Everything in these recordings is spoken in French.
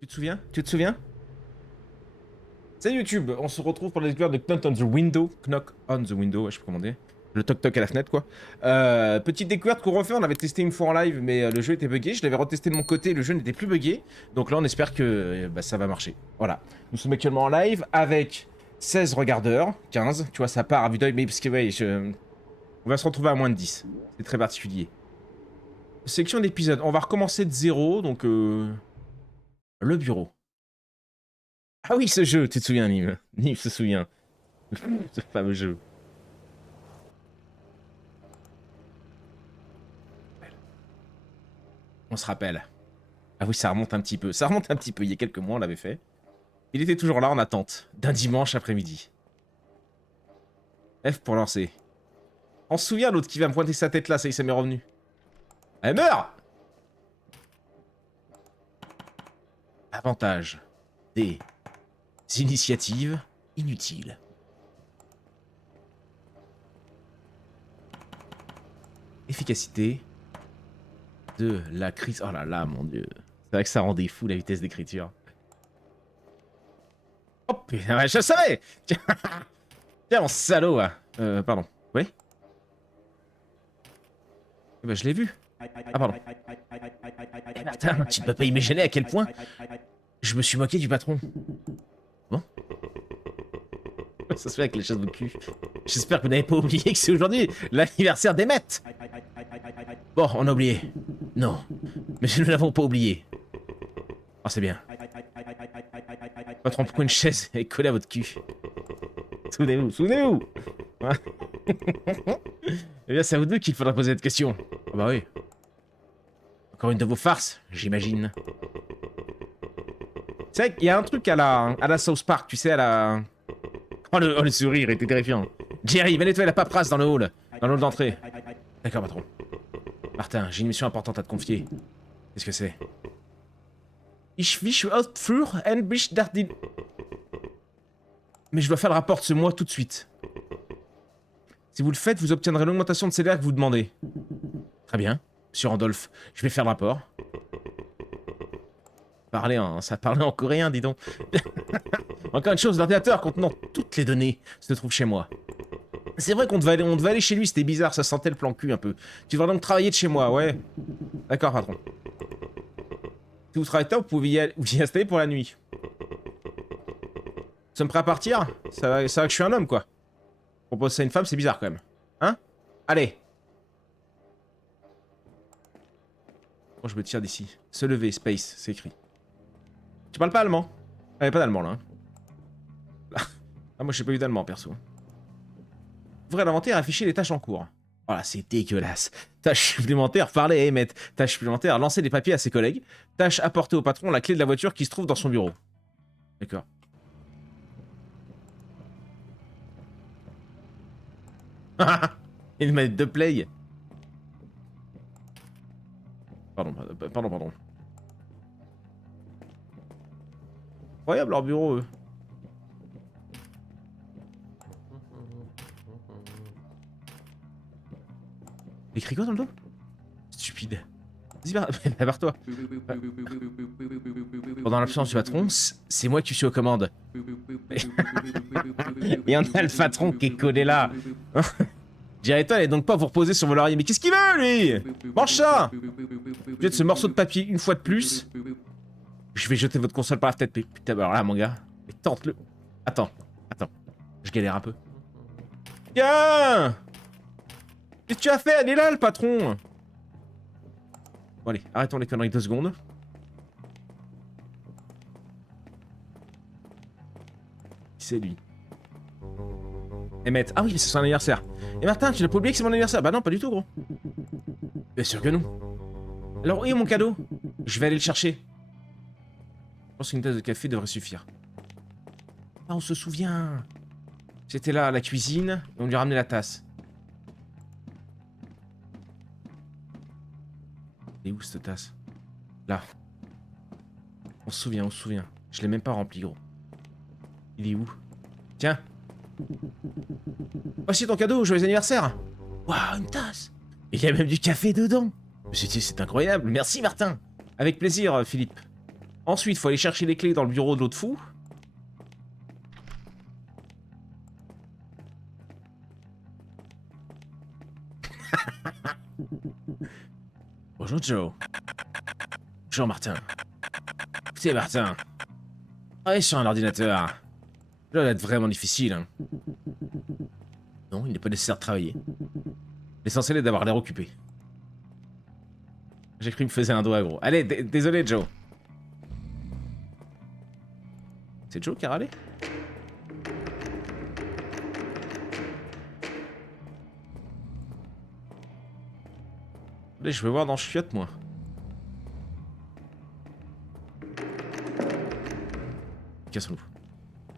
Tu te souviens? Tu te souviens? Salut YouTube, on se retrouve pour la découverte de Knock on the Window. Knock on the Window, ouais, je sais pas comment dire. Le toc-toc à la fenêtre, quoi. Petite découverte qu'on refait, on avait testé une fois en live, mais le jeu était buggé. Je l'avais retesté de mon côté, le jeu n'était plus buggé. Donc là, on espère que ça va marcher. Voilà. Nous sommes actuellement en live avec 16 regardeurs, 15. Tu vois, ça part à vue d'œil, mais parce que, ouais, on va se retrouver à moins de 10. C'est très particulier. Section d'épisode. On va recommencer de zéro, donc le bureau. Ah oui, ce jeu, tu te souviens, Nive? Nive se souvient. Ce fameux jeu. On se rappelle. Ah oui, ça remonte un petit peu. Ça remonte un petit peu. Il y a quelques mois, on l'avait fait. Il était toujours là en attente. D'un dimanche après-midi. F pour lancer. On se souvient, l'autre qui va me pointer sa tête là, ça y est, ça m'est revenu. Elle meurt! Avantage. Des initiatives inutiles. Efficacité de la crise. Oh là là, mon dieu. C'est vrai que ça rendait fou la vitesse d'écriture. Oh putain, je savais! Tiens, mon salaud, hein. Pardon. Oui? Eh ben, je l'ai vu. Ah, pardon. Eh, Martin, tu ne peux pas imaginer à quel point je me suis moqué du patron. Bon? Ça se fait avec les choses de cul. J'espère que vous n'avez pas oublié que c'est aujourd'hui l'anniversaire d'Emmet. Bon, on a oublié. Non, mais nous n'avons pas oublié. Oh, c'est bien. Patron, pourquoi une chaise est collée à votre cul? Souvenez-vous, souvenez-vous. Eh bien, c'est à vous deux qu'il faudra poser cette question. Ah bah oui. Encore une de vos farces, j'imagine. C'est vrai qu'il y a un truc à la South Park, tu sais, à la... Oh, le sourire était terrifiant. Jerry, va nettoyer la paperasse dans le hall d'entrée. D'accord, patron. Martin, j'ai une mission importante à te confier. Qu'est-ce que c'est? Ich wish für ein Bisch d'Ardin. Mais je dois faire le rapport de ce mois tout de suite. Si vous le faites, vous obtiendrez l'augmentation de salaire que vous demandez. Très bien, monsieur Randolph. Je vais faire le rapport. Ça parlait en coréen, dis donc. Encore une chose, l'ordinateur contenant toutes les données se trouve chez moi. C'est vrai qu'on devait aller chez lui, c'était bizarre, ça sentait le plan cul un peu. Tu devrais donc travailler de chez moi, ouais. D'accord, patron. Si vous travaillez tard, vous pouvez vous y installer pour la nuit. Nous sommes prêts à partir? Ça va que je suis un homme, quoi. Propose ça à une femme, c'est bizarre quand même. Hein? Allez. Bon, je me tire d'ici. Se lever, space, c'est écrit. Tu parles pas allemand? Ah, y a pas d'allemand là. Hein. Ah, moi j'ai pas eu d'allemand perso. Ouvrez l'inventaire et affichez les tâches en cours. Voilà, c'est dégueulasse. Tâche supplémentaire, parler à Emmett. Tâche supplémentaire, lancer des papiers à ses collègues. Tâche apporter au patron la clé de la voiture qui se trouve dans son bureau. D'accord. Une manette de play. Pardon. Incroyable leur bureau, eux. Écrit quoi dans le dos? Stupide. Vas-y, barre-toi. Pendant l'absence du patron, c'est moi qui suis aux commandes. Il y en a le patron qui est collé là. Dirais-toi, allez donc pas vous reposer sur vos lauriers. Mais qu'est-ce qu'il veut, lui? Mange ça! Jette ce morceau de papier une fois de plus. Je vais jeter votre console par la tête. Putain, alors là, mon gars. Mais tente-le. Attends. Je galère un peu. Tiens! Qu'est-ce que tu as fait? Elle est là, le patron! Bon, allez, arrêtons les conneries 2 secondes. C'est lui. Emmett. Ah oui, c'est son anniversaire. Et Martin, tu n'as pas oublié que c'est mon anniversaire? Bah non, pas du tout, gros. Bien sûr que non. Alors, où est mon cadeau? Je vais aller le chercher. Je pense qu'une tasse de café devrait suffire. Ah, on se souvient. C'était là, à la cuisine, et on lui a ramené la tasse. Et où cette tasse? Là. On se souvient. Je l'ai même pas rempli, gros. Il est où? Tiens. Voici ton cadeau, joyeux anniversaire. Waouh, une tasse. Il y a même du café dedans. C'est incroyable. Merci, Martin. Avec plaisir, Philippe. Ensuite, faut aller chercher les clés dans le bureau de l'autre fou. Bonjour Joe. Bonjour Martin. Écoutez Martin. Travailler sur un ordinateur. Ça doit être vraiment difficile. Hein. Non, il n'est pas nécessaire de travailler. L'essentiel est d'avoir l'air occupé. J'ai cru qu'il me faisait un doigt gros. Allez, désolé Joe. C'est Joe qui a râlé? Allez, je vais voir dans chiotte moi. Cassons-nous.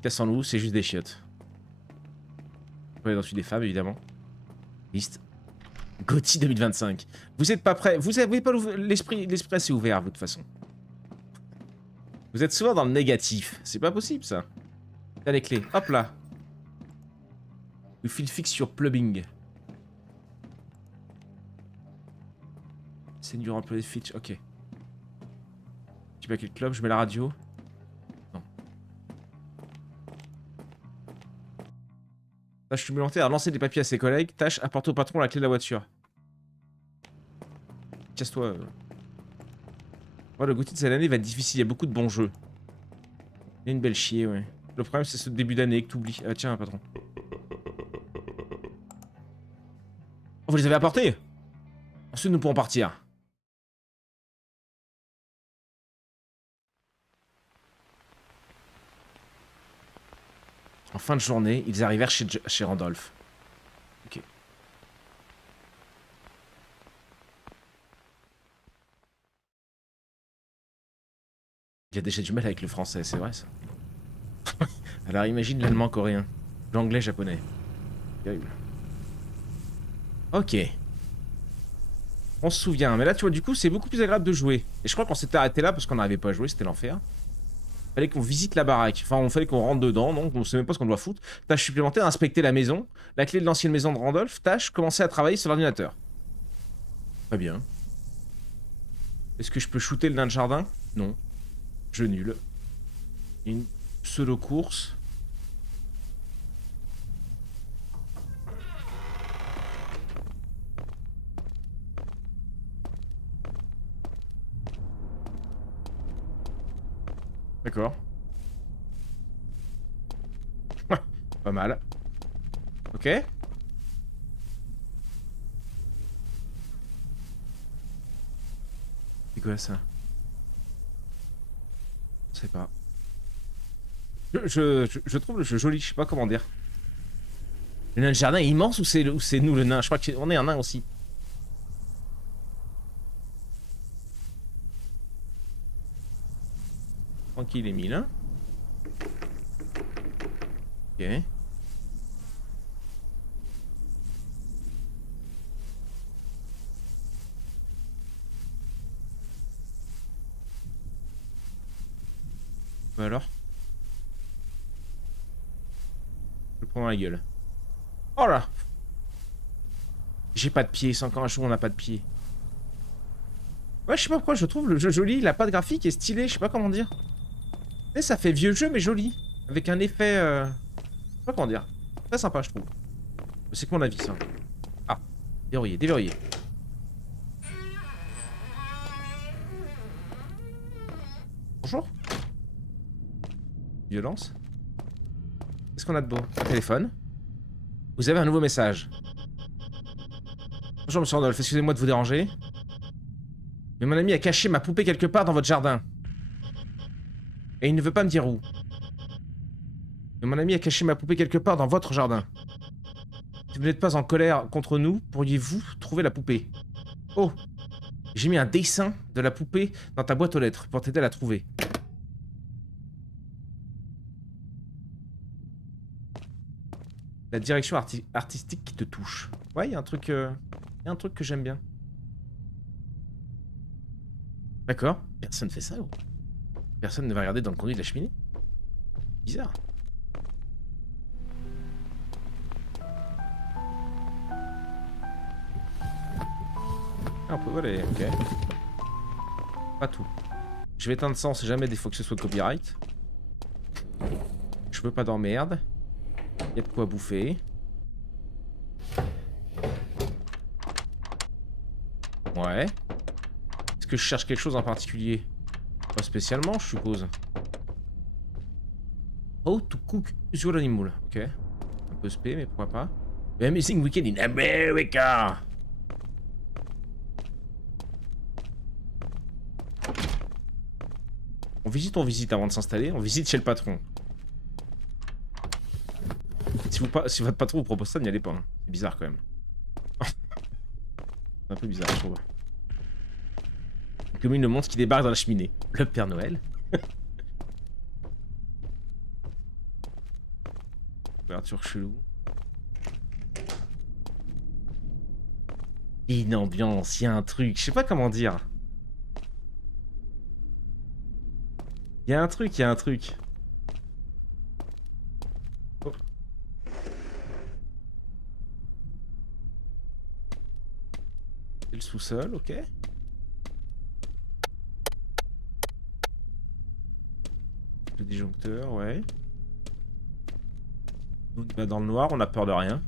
Cassons-nous, c'est juste des chiottes. On peut aller dans celui des femmes, évidemment. Liste. Gauthier 2025. Vous êtes pas prêts. Vous avez pas l'esprit assez ouvert, vous, de toute façon. Vous êtes souvent dans le négatif. C'est pas possible, ça. T'as les clés. Hop là. You feel fix your plumbing. C'est du employé Fitch. Ok. Tu mets quel club? Je mets la radio. Non. Tâche supplémentaire à lancer des papiers à ses collègues. Tâche apporter au patron la clé de la voiture. Casse-toi. Ouais, le Gauthier de cette année va être difficile. Il y a beaucoup de bons jeux. Il y a une belle chier, ouais. Le problème, c'est ce début d'année que t'oublies. Ah, tiens, patron. Oh, vous les avez apportés? Ensuite, nous pourrons partir. En fin de journée, ils arrivèrent chez Randolph. Ok. Il y a déjà du mal avec le français, c'est vrai ça. Alors imagine l'allemand coréen, l'anglais japonais. Terrible. Ok. On se souvient, mais là tu vois du coup c'est beaucoup plus agréable de jouer. Et je crois qu'on s'était arrêté là parce qu'on n'arrivait pas à jouer, c'était l'enfer. Fallait qu'on visite la baraque, enfin on fallait qu'on rentre dedans, donc on sait même pas ce qu'on doit foutre. Tâche supplémentaire, inspecter la maison. La clé de l'ancienne maison de Randolph. Tâche, commencer à travailler sur l'ordinateur. Très bien. Est-ce que je peux shooter le nain de jardin? Non. Je nul. Une pseudo-course. D'accord. Pas mal. Ok. C'est quoi ça? Je sais pas. Je trouve le jeu joli, je sais pas comment dire. Le nain de jardin est immense ou c'est nous le nain? Je crois qu'on est un nain aussi. Tranquille Emile, hein. Ok. Bah alors? Je le prends dans la gueule. Oh là! J'ai pas de pied, c'est encore un jour où on n'a pas de pied. Ouais, je sais pas pourquoi, je trouve le jeu joli, la patte graphique est stylée, je sais pas comment dire. Et ça fait vieux jeu mais joli. Avec un effet... Je sais pas comment dire. Très sympa je trouve. C'est que mon avis ça. Ah, déverrouillé, déverrouillé. Bonjour. Violence. Qu'est-ce qu'on a de beau? Un téléphone. Vous avez un nouveau message. Bonjour monsieur Randolph, excusez-moi de vous déranger. Mais mon ami a caché ma poupée quelque part dans votre jardin. Et il ne veut pas me dire où. Mais mon ami a caché ma poupée quelque part dans votre jardin. Si vous n'êtes pas en colère contre nous, pourriez-vous trouver la poupée? Oh, j'ai mis un dessin de la poupée dans ta boîte aux lettres pour t'aider à la trouver. La direction artistique qui te touche. Ouais, il y a un truc que j'aime bien. D'accord. Personne fait ça, gros. Personne ne va regarder dans le conduit de la cheminée. Bizarre. Ah, on peut voler, ok. Pas tout. Je vais éteindre ça, on sait jamais des fois que ce soit copyright. Je veux pas d'emmerde. Y a de quoi bouffer. Ouais. Est-ce que je cherche quelque chose en particulier? Pas spécialement, je suppose. How to cook your animal. Ok. Un peu spé, mais pourquoi pas. The Amazing Weekend in America. On visite avant de s'installer. On visite chez le patron. Si votre patron vous propose ça, n'y allez pas. Hein. C'est bizarre quand même. C'est un peu bizarre, je trouve. Comme le monstre qui débarque dans la cheminée. Le Père Noël. Ouverture chelou. Il y a une ambiance, il y a un truc. Je sais pas comment dire. Il y a un truc, il y a un truc. Oh. C'est le sous-sol, ok. Le disjoncteur, ouais. Nous, on va dans le noir, on a peur de rien.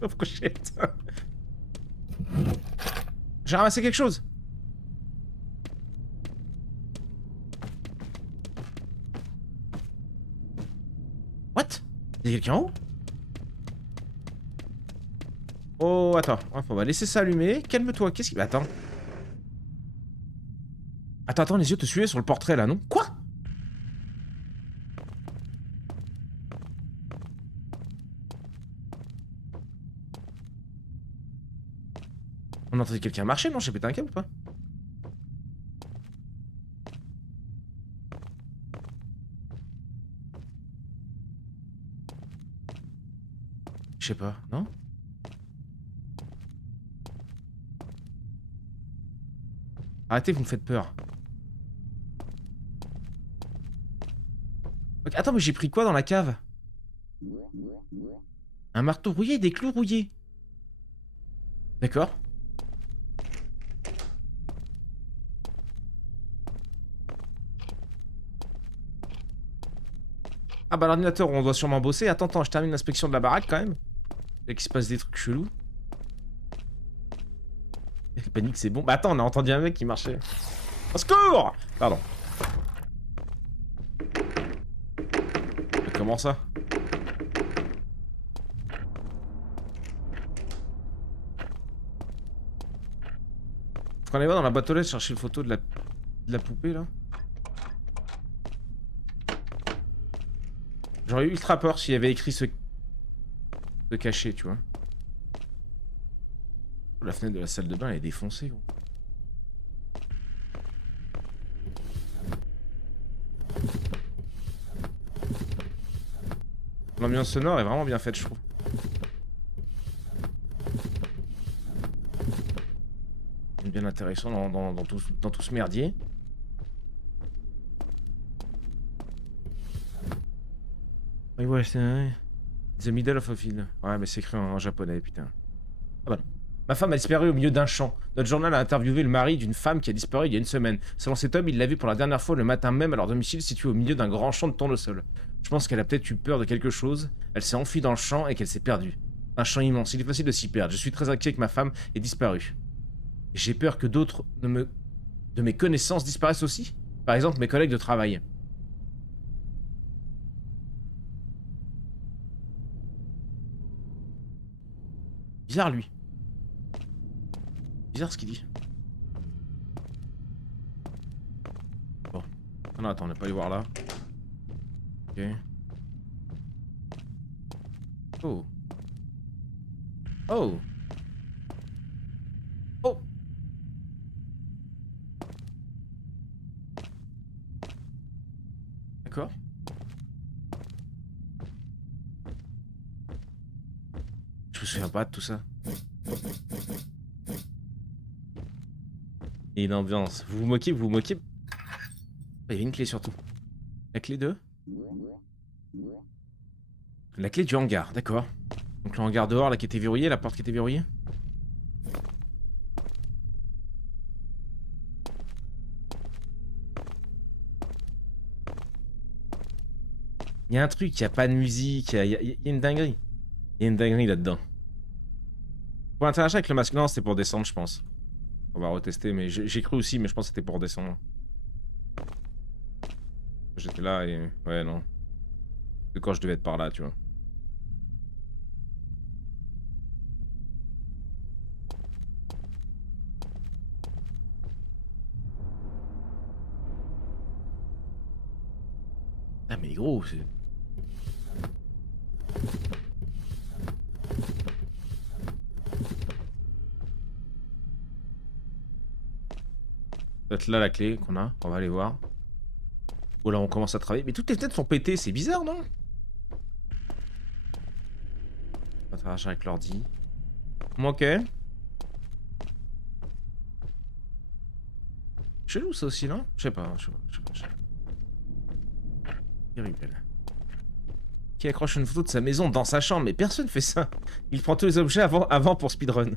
Oh, pochette. J'ai ramassé quelque chose. What? Il y a quelqu'un en haut? Oh, attends. On va laisser ça allumer. Calme-toi. Qu'est-ce qui... Attends. Attends, les yeux te suivaient sur le portrait, là, non? Quoi? On a entendu quelqu'un marcher, non? J'ai pété un câble ou pas? Je sais pas, non? Arrêtez, vous me faites peur. Ok, attends, mais j'ai pris quoi dans la cave? Un marteau rouillé et des clous rouillés. D'accord. Ah bah l'ordinateur, on doit sûrement bosser. Attends, je termine l'inspection de la baraque quand même. Et qu'il se passe des trucs chelous. La panique, c'est bon. Bah attends, on a entendu un mec qui marchait. Au secours! Pardon. Mais comment ça? Faut qu'on aille voir dans la boîte aux lettres chercher une photo de la poupée là. J'aurais eu ultra peur s'il y avait écrit ce cachet, tu vois. La fenêtre de la salle de bain elle est défoncée, gros. L'ambiance sonore est vraiment bien faite, je trouve. Bien intéressant dans tout ce merdier. Ouais, c'est... The middle of a field. Ouais, mais c'est écrit en japonais, putain. Ah bah non. Ma femme a disparu au milieu d'un champ. Notre journal a interviewé le mari d'une femme qui a disparu il y a une semaine. Selon cet homme, il l'a vue pour la dernière fois le matin même à leur domicile situé au milieu d'un grand champ de tournesol. Je pense qu'elle a peut-être eu peur de quelque chose. Elle s'est enfuie dans le champ et qu'elle s'est perdue. Un champ immense, il est facile de s'y perdre. Je suis très inquiet que ma femme ait disparu. J'ai peur que d'autres de mes connaissances disparaissent aussi. Par exemple, mes collègues de travail. Bizarre, lui. Bizarre ce qu'il dit. Bon. Ah non, attends, on n'est pas allé voir là. Ok. Oh. Oh. Oh. D'accord. Je me souviens pas de tout ça. Et une ambiance. Vous vous moquez, vous vous moquez. Il y avait une clé surtout. La clé de... La clé du hangar, d'accord. Donc le hangar dehors là qui était verrouillé, la porte qui était verrouillée. Il y a un truc, il n'y a pas de musique, il y a une dinguerie. Il y a une dinguerie là-dedans. Pour interagir avec le masque, non, c'était pour descendre, je pense. On va retester, mais j'ai cru aussi, mais je pense que c'était pour descendre. J'étais là et... Ouais, non. C'est quand je devais être par là, tu vois. Ah, mais gros, c'est... Peut-être là la clé qu'on a, on va aller voir. Oh là, on commence à travailler. Mais toutes les têtes sont pétées, c'est bizarre, non? On va interagir avec l'ordi. Ok. Chelou ça aussi, non? Je sais pas, je sais pas, je sais pas. Je sais pas. Terrible. Qui accroche une photo de sa maison dans sa chambre, mais personne fait ça. Il prend tous les objets avant pour speedrun.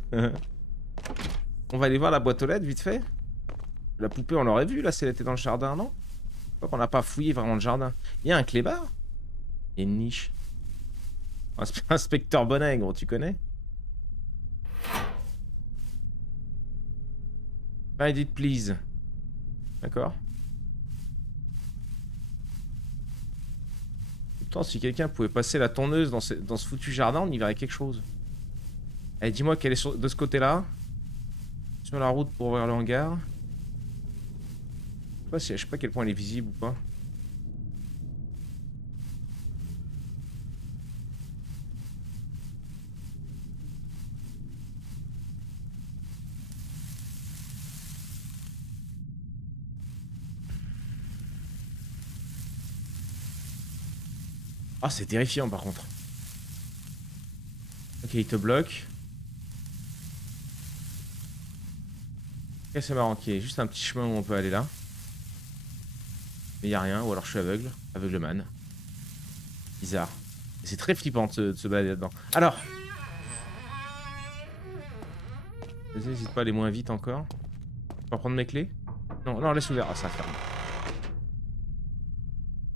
On va aller voir la boîte aux lettres vite fait. La poupée, on l'aurait vu là si elle était dans le jardin, non? Je crois qu'on n'a pas fouillé vraiment le jardin. Il y a un clébard. Il y a une niche. Inspecteur Bonnet, gros, tu connais? Find it, please. D'accord. Pourtant, si quelqu'un pouvait passer la tonneuse dans ce foutu jardin, on y verrait quelque chose. Allez, dis-moi qu'elle est de ce côté-là. Sur la route pour ouvrir le hangar. Je sais pas à quel point elle est visible ou pas. Ah, c'est terrifiant par contre. Ok, il te bloque. Ok, c'est marrant. Ok, juste un petit chemin où on peut aller là. Mais y a rien, ou alors je suis aveugle. Aveugleman. Bizarre. Et c'est très flippant de se balader là-dedans. Alors. Vas-y, n'hésite pas à aller moins vite encore. Je peux prendre mes clés? Non, non, laisse ouvert. Ah, ça ferme.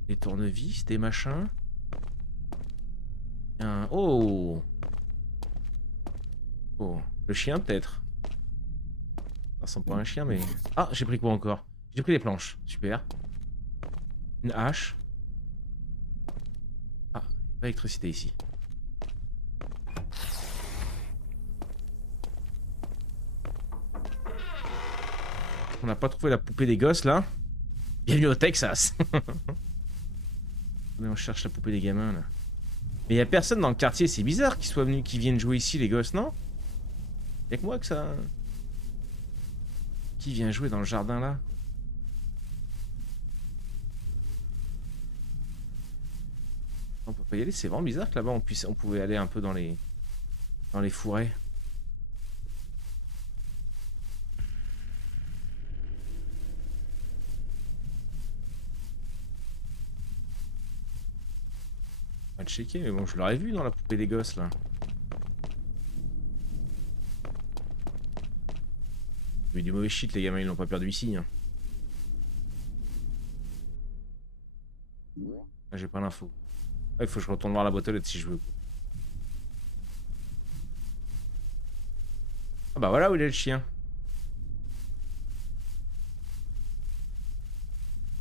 Des tournevis, des machins. Oh! Oh, le chien peut-être. Ça ressemble pas à un chien, mais... Ah, j'ai pris quoi encore? J'ai pris les planches. Super. Une hache. Ah, pas d'électricité ici. On n'a pas trouvé la poupée des gosses, là. Bienvenue au Texas. Mais on cherche la poupée des gamins, là. Mais y a personne dans le quartier, c'est bizarre qu'ils soient venus, qu'ils viennent jouer ici, les gosses, non? Y'a que moi que ça... Qui vient jouer dans le jardin, là? On peut pas y aller, c'est vraiment bizarre que là-bas on pouvait aller un peu dans les fourrés. On va checker, mais bon, je l'aurais vu dans la poupée des gosses, là. Il y a eu du mauvais shit, les gamins, ils l'ont pas perdu ici, hein. Ah, j'ai pas l'info. Ah, il faut que je retourne voir la boîte aux lettres si je veux. Ah bah voilà où il est le chien.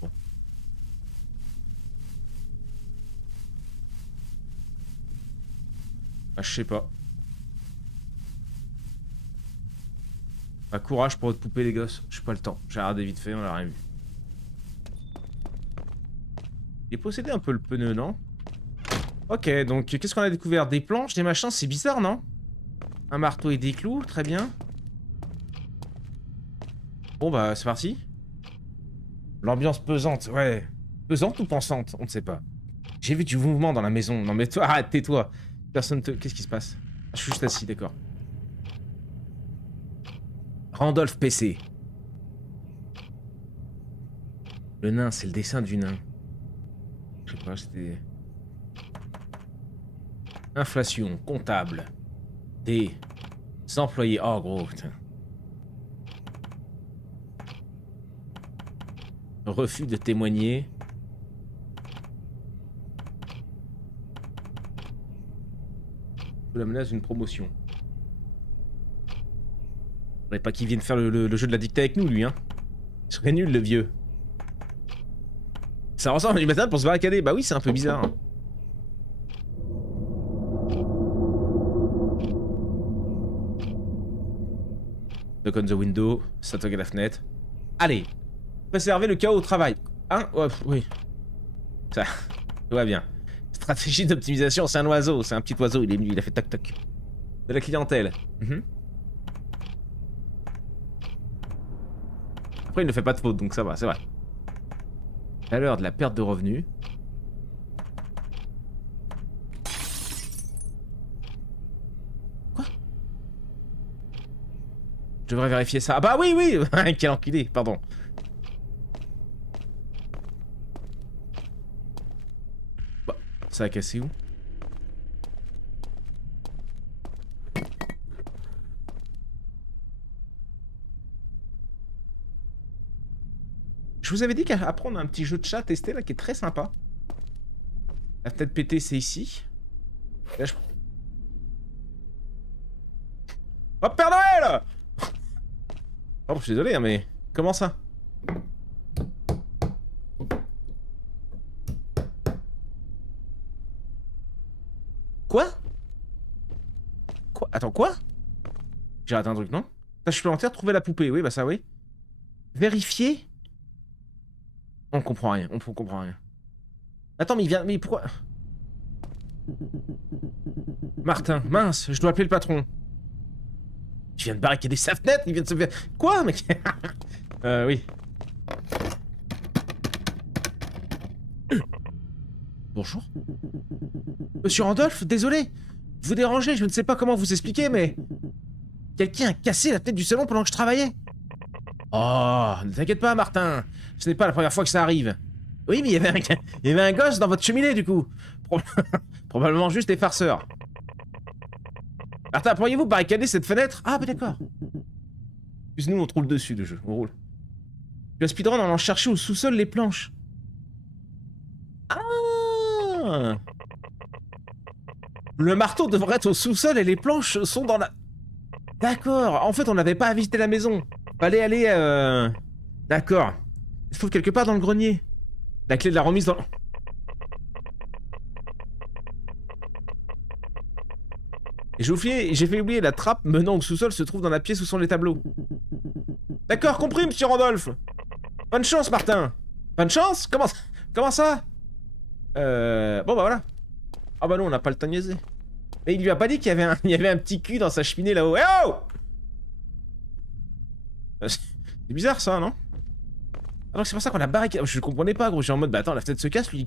Bon. Ah, je sais pas. Ah, courage pour votre poupée, les gosses. J'ai pas le temps. J'ai regardé vite fait, on a rien vu. Il est possédé un peu le pneu, non? Ok, donc qu'est-ce qu'on a découvert? Des planches, des machins, c'est bizarre, non? Un marteau et des clous, très bien. Bon bah, c'est parti. L'ambiance pesante, ouais. Pesante ou pensante? On ne sait pas. J'ai vu du mouvement dans la maison. Non mais toi, arrête, tais-toi. Personne te... Qu'est-ce qui se passe? Je suis juste assis, d'accord. Randolph PC. Le nain, c'est le dessin du nain. Je sais pas, c'était... Inflation, comptable. Des employés. Oh gros, putain. Refus de témoigner. Sous la menace d'une promotion. Faudrait pas qu'il vienne faire le jeu de la dictée avec nous, lui, hein. Il serait nul, le vieux. Ça ressemble à du matin pour se barricader. Bah oui, c'est un peu bizarre. Knock on the window, ça toque à la fenêtre. Allez, préserver le chaos au travail. Hein? Ouais, oui. Ça, tout va bien. Stratégie d'optimisation, c'est un oiseau, c'est un petit oiseau, il est venu, il a fait toc toc. De la clientèle. Après, il ne fait pas de faute, donc ça va, c'est vrai. À l'heure de la perte de revenus. Quoi? Je devrais vérifier ça. Ah bah oui, oui. Quel enculé, pardon. Bah, ça a cassé où? Je vous avais dit qu'après on a un petit jeu de chat testé là qui est très sympa. La tête pétée c'est ici. Là, Oh Père Noël! Oh je suis désolé hein, mais comment ça? Quoi? Quoi? Attends quoi? J'ai raté un truc non? Tâche supplémentaire, trouver la poupée, oui bah ça oui. Vérifier? On comprend rien, on comprend rien. Attends, mais il vient. Mais pourquoi? Martin, mince, je dois appeler le patron. Tu viens de barricader sa fenêtre, il vient de se faire. Quoi, mec? Oui. Bonjour. Monsieur Randolph, désolé. Vous dérangez, je ne sais pas comment vous expliquer, mais. Quelqu'un a cassé la tête du salon pendant que je travaillais. Oh, ne t'inquiète pas, Martin. Ce n'est pas la première fois que ça arrive. Oui, mais il y avait un gosse dans votre cheminée, du coup. Probablement juste des farceurs. Martin, pourriez-vous barricader cette fenêtre? Ah, bah d'accord. Puis nous, on roule dessus, le jeu. On roule. Puis un speedrun en allant chercher au sous-sol les planches. Ah! Le marteau devrait être au sous-sol et les planches sont dans la... D'accord. En fait, on n'avait pas à visiter la maison. Fallait aller, D'accord. Il se trouve quelque part dans le grenier. La clé de la remise dans... Et j'ai fait oublier, la trappe menant au sous-sol se trouve dans la pièce où sont les tableaux. D'accord, compris, monsieur Randolph. Bonne chance, Martin. Bonne chance? Comment ça? Bon, bah voilà. Ah bah non, on n'a pas le temps de niaiser. Mais il lui a pas dit qu'il y avait un petit cul dans sa cheminée là-haut. Eh oh! C'est bizarre ça, non? Ah donc c'est pour ça qu'on a barricadé. Je comprenais pas, gros. J'étais en mode, bah attends, la fenêtre se casse, lui.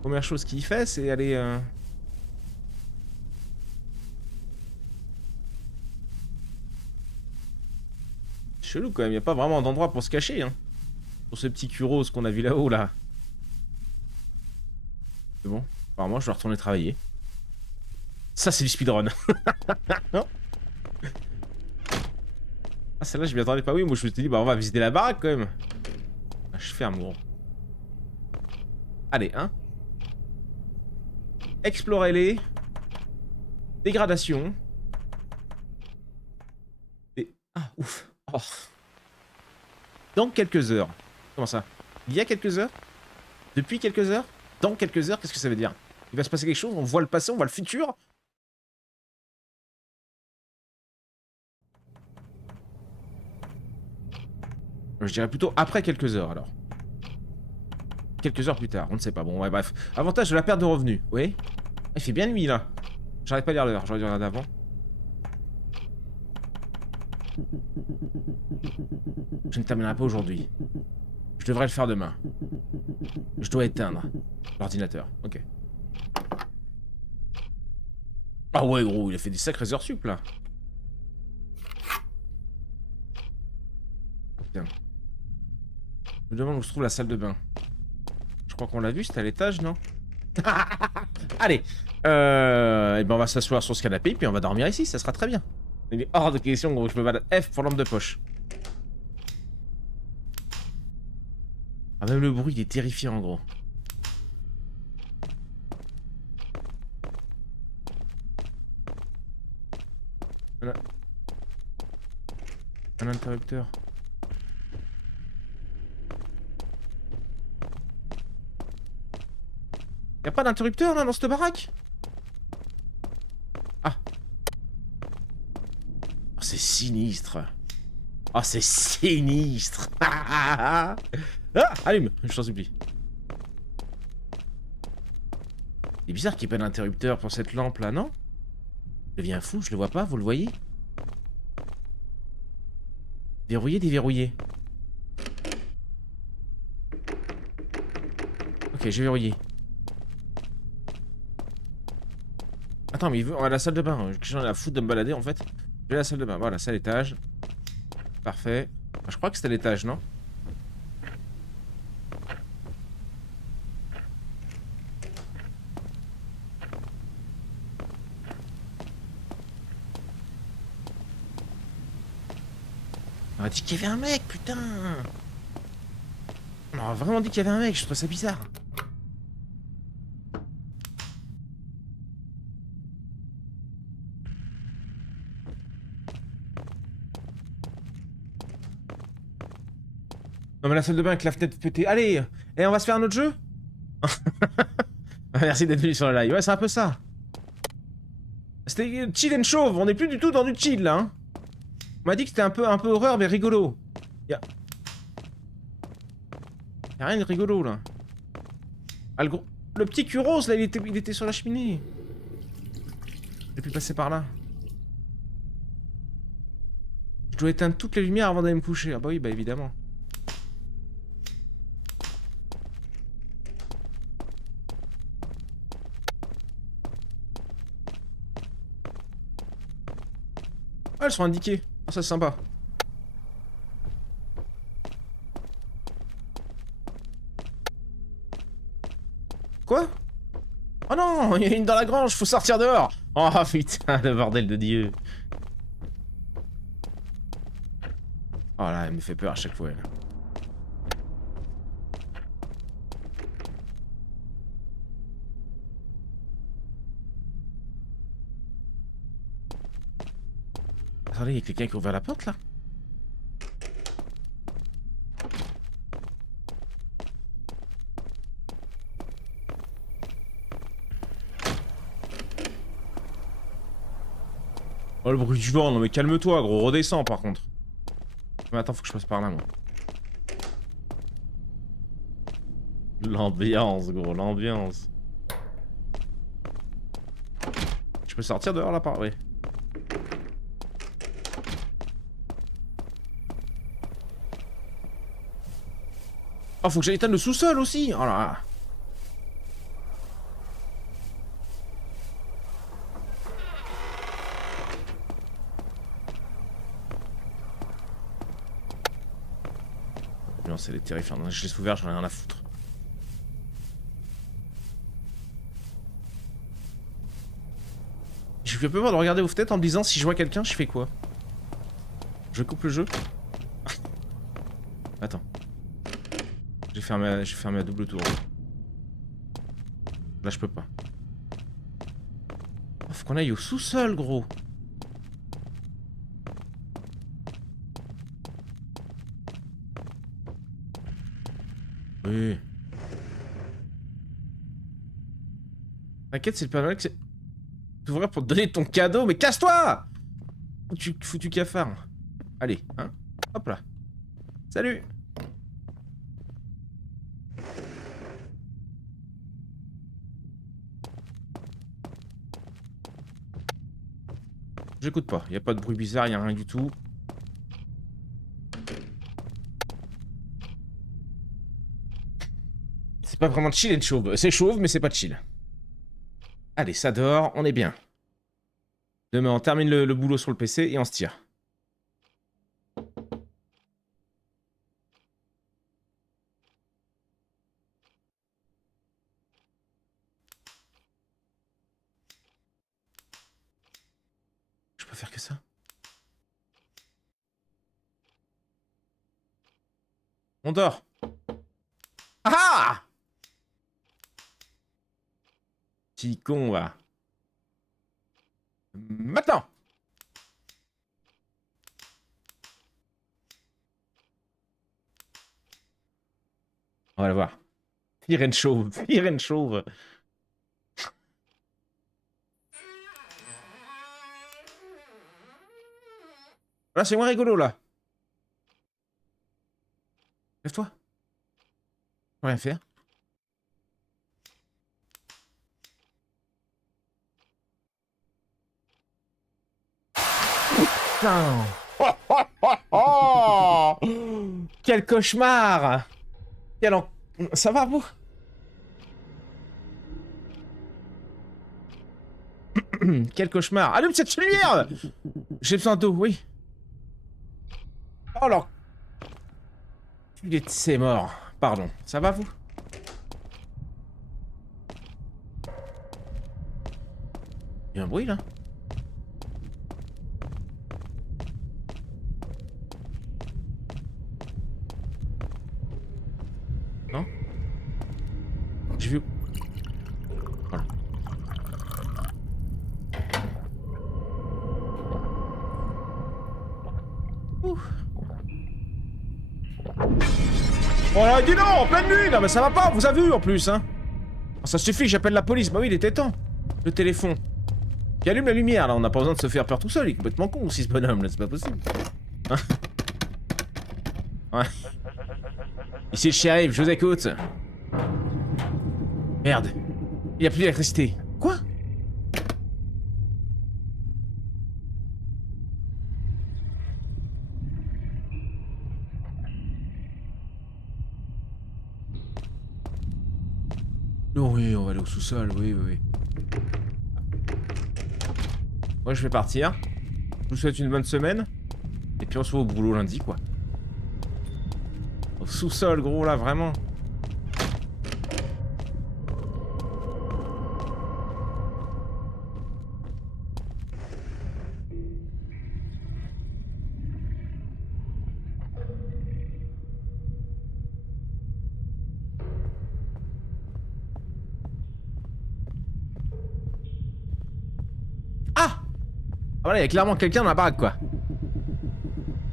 Première chose qu'il fait, c'est aller. Chelou quand même, y a pas vraiment d'endroit pour se cacher, hein. Pour ce petit cul rose qu'on a vu là-haut, là. C'est bon. Apparemment, je dois retourner travailler. Ça, c'est du speedrun. Non? Ah, celle-là, je m'y attendais pas. Oui, moi, je me suis dit, bah, on va visiter la baraque quand même. Ah, je ferme, gros. Allez, hein. Explorez-les. Dégradation. Et... Ah, ouf. Oh. Dans quelques heures. Comment ça? Il y a quelques heures? Depuis quelques heures? Dans quelques heures, qu'est-ce que ça veut dire? Il va se passer quelque chose, on voit le passé, on voit le futur? Je dirais plutôt après quelques heures, alors. Quelques heures plus tard, on ne sait pas. Bon, ouais, bref. Avantage de la perte de revenus, oui. Il fait bien nuit, là. J'arrête pas de lire l'heure, j'aurais dû regarder avant. Je ne terminerai pas aujourd'hui. Je devrais le faire demain. Je dois éteindre l'ordinateur. Ok. Ah ouais, gros, il a fait des sacrées heures sup, là. Tiens. Je me demande où se trouve la salle de bain. Je crois qu'on l'a vu, c'était à l'étage, non? Allez. Et ben on va s'asseoir sur ce canapé, puis on va dormir ici, ça sera très bien. Il est hors de question, gros, je peux pas F pour lampe de poche. Ah, même le bruit, il est terrifiant, gros. Un interrupteur. Y'a pas d'interrupteur là dans cette baraque? Ah. Oh, c'est sinistre. Oh, c'est sinistre. Ah, allume, je t'en supplie. C'est bizarre qu'il n'y ait pas d'interrupteur pour cette lampe là, non? Je deviens fou, je le vois pas, vous le voyez? Verrouillé, déverrouillé. Ok, j'ai verrouillé. Attends, mais il veut... on va à la salle de bain. J'en ai la foutre de me balader en fait. Je vais à la salle de bain. Voilà, c'est à l'étage. Parfait. Ah, je crois que c'était à l'étage, non? On a dit qu'il y avait un mec, putain! On a vraiment dit qu'il y avait un mec, je trouve ça bizarre. Non mais la salle de bain avec la fenêtre pétée. Allez! Et on va se faire un autre jeu? Merci d'être venu sur le live. Ouais, c'est un peu ça. C'était chill and chauve, on est plus du tout dans du chill là. Hein. On m'a dit que c'était un peu horreur mais rigolo. Y'a rien de rigolo là. Ah, le petit Kuros là, il était sur la cheminée. J'ai pu passer par là. Je dois éteindre toutes les lumières avant d'aller me coucher. Ah bah oui, bah évidemment. Ah, elles sont indiquées. Ah, ça c'est sympa. Quoi? Oh non, il y a une dans la grange, faut sortir dehors. Oh putain, le bordel de Dieu. Oh là, elle me fait peur à chaque fois. Elle. Attendez, il y a quelqu'un qui a ouvert la porte là? Oh le bruit du vent, non mais calme-toi gros, redescends par contre. Mais attends, faut que je passe par là moi. L'ambiance gros, l'ambiance. Je peux sortir dehors là par... Oui. Oh faut que j'aille éteindre le sous-sol aussi. Oh là là. Non, c'est terrifiant. Je laisse ouvert, j'en ai rien à foutre. Je peux pas de regarder aux fenêtres en me disant si je vois quelqu'un, je fais quoi? Je coupe le jeu. Attends. J'ai fermé à double tour. Là, je peux pas. Oh, faut qu'on aille au sous-sol, gros. Oui. T'inquiète, c'est le Père Noël qui s'est... T'ouvrir pour te donner ton cadeau, mais casse-toi! Foutu cafard. Allez, hein. Hop là. Salut! J'écoute pas, y a pas de bruit bizarre, y a rien du tout. C'est pas vraiment chill et chauve. C'est chauve, mais c'est pas chill. Allez, ça dort, on est bien. Demain, on termine le boulot sur le PC et on se tire. Je peux faire que ça? On dort. Ah! Petit con, va. Maintenant! On va le voir. Fear and Chauve. Fear and Chauve. Là, c'est moins rigolo, là. Lève-toi. Rien faire. Putain. Oh, quel cauchemar. Ça va, vous? Quel cauchemar. Allume cette lumière. J'ai besoin d'eau, oui. Oh là. C'est mort. Pardon. Ça va, vous? Il y a un bruit, là. Non? J'ai vu... Voilà. Ouh. Oh là, dis non, en pleine nuit. Non mais ça va pas, vous avez vu en plus, hein. Ça suffit, j'appelle la police. Bah oui, il était temps. Le téléphone. Qui allume la lumière, là, on n'a pas besoin de se faire peur tout seul, il est complètement con aussi ce bonhomme, là, c'est pas possible. Hein? Ouais. Ici le shérif, je vous écoute. Merde. Il n'y a plus d'électricité. Quoi? Non, oui, on va aller au sous-sol, oui, oui, oui. Moi, je vais partir. Je vous souhaite une bonne semaine. Et puis on se voit au boulot lundi, quoi. Au sous-sol, gros, là, vraiment. Ah! Voilà, il y a clairement quelqu'un dans la baraque, quoi.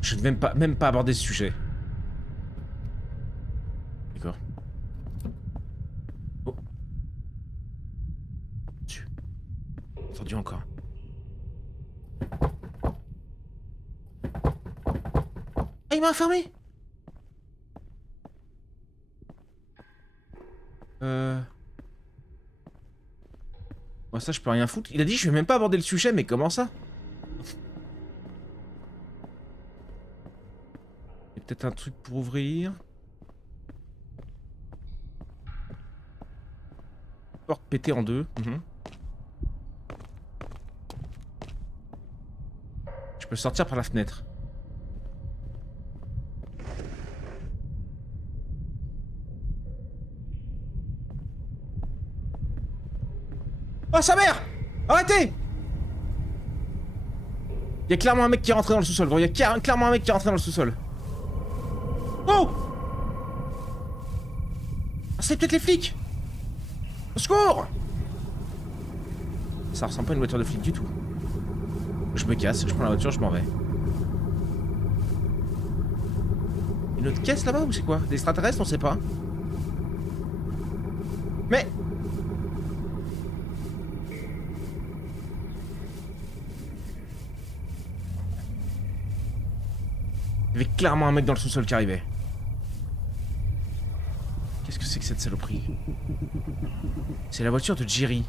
Je ne vais même pas aborder ce sujet. D'accord. Oh. Entendu encore. Ah, il m'a enfermé! Moi, ça, je peux rien foutre. Il a dit, je vais même pas aborder le sujet, mais comment ça? Il y a peut-être un truc pour ouvrir. Porte pétée en deux. Je peux sortir par la fenêtre. Oh, sa mère! Arrêtez! Il y a clairement un mec qui est rentré dans le sous-sol, gros. Il y a clairement un mec qui est rentré dans le sous-sol. Oh! Ah, c'est peut-être les flics! Au secours! Ça ressemble pas à une voiture de flic du tout. Je me casse, je prends la voiture, je m'en vais. Une autre caisse là-bas ou c'est quoi? Des extraterrestres, on sait pas. Mais... il y avait clairement un mec dans le sous-sol qui arrivait. Qu'est-ce que c'est que cette saloperie? C'est la voiture de Jerry.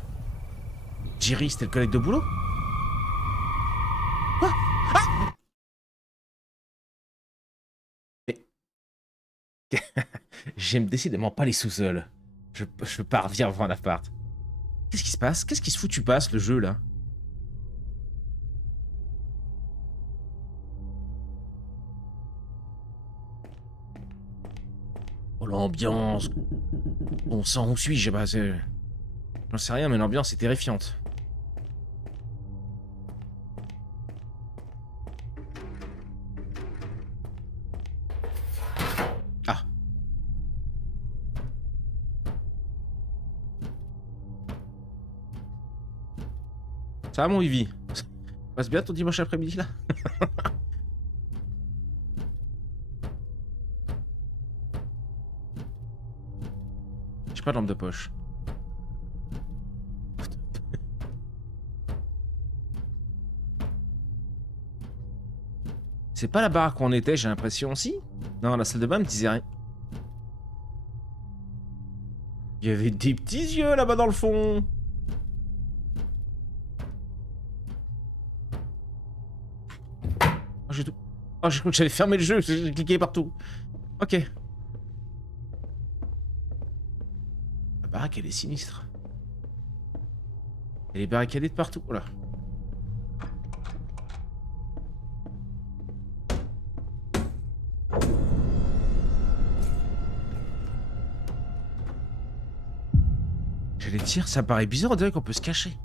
Jerry, c'était le collègue de boulot? Quoi? Ah! Mais... j'aime décidément pas les sous-sols. Je pars vivre en appart. Qu'est-ce qui se passe? Qu'est-ce qui se fout tu passes, le jeu, là? Oh, l'ambiance. Bon sang, où suis-je? Bah, j'en sais rien, mais l'ambiance est terrifiante. Ah. Ça va, mon Vivi? Ça passe bien ton dimanche après-midi, là? J'ai pas de lampe de poche. C'est pas la baraque où on était, j'ai l'impression. Si? Non, la salle de bain me disait rien. Il y avait des petits yeux là-bas dans le fond. Oh, j'ai tout. Oh, j'ai cru que j'allais fermer le jeu, j'ai cliqué partout. Ok. La baraque, elle est sinistre. Elle est barricadée de partout. Voilà. J'allais dire, ça paraît bizarre, on dirait qu'on peut se cacher.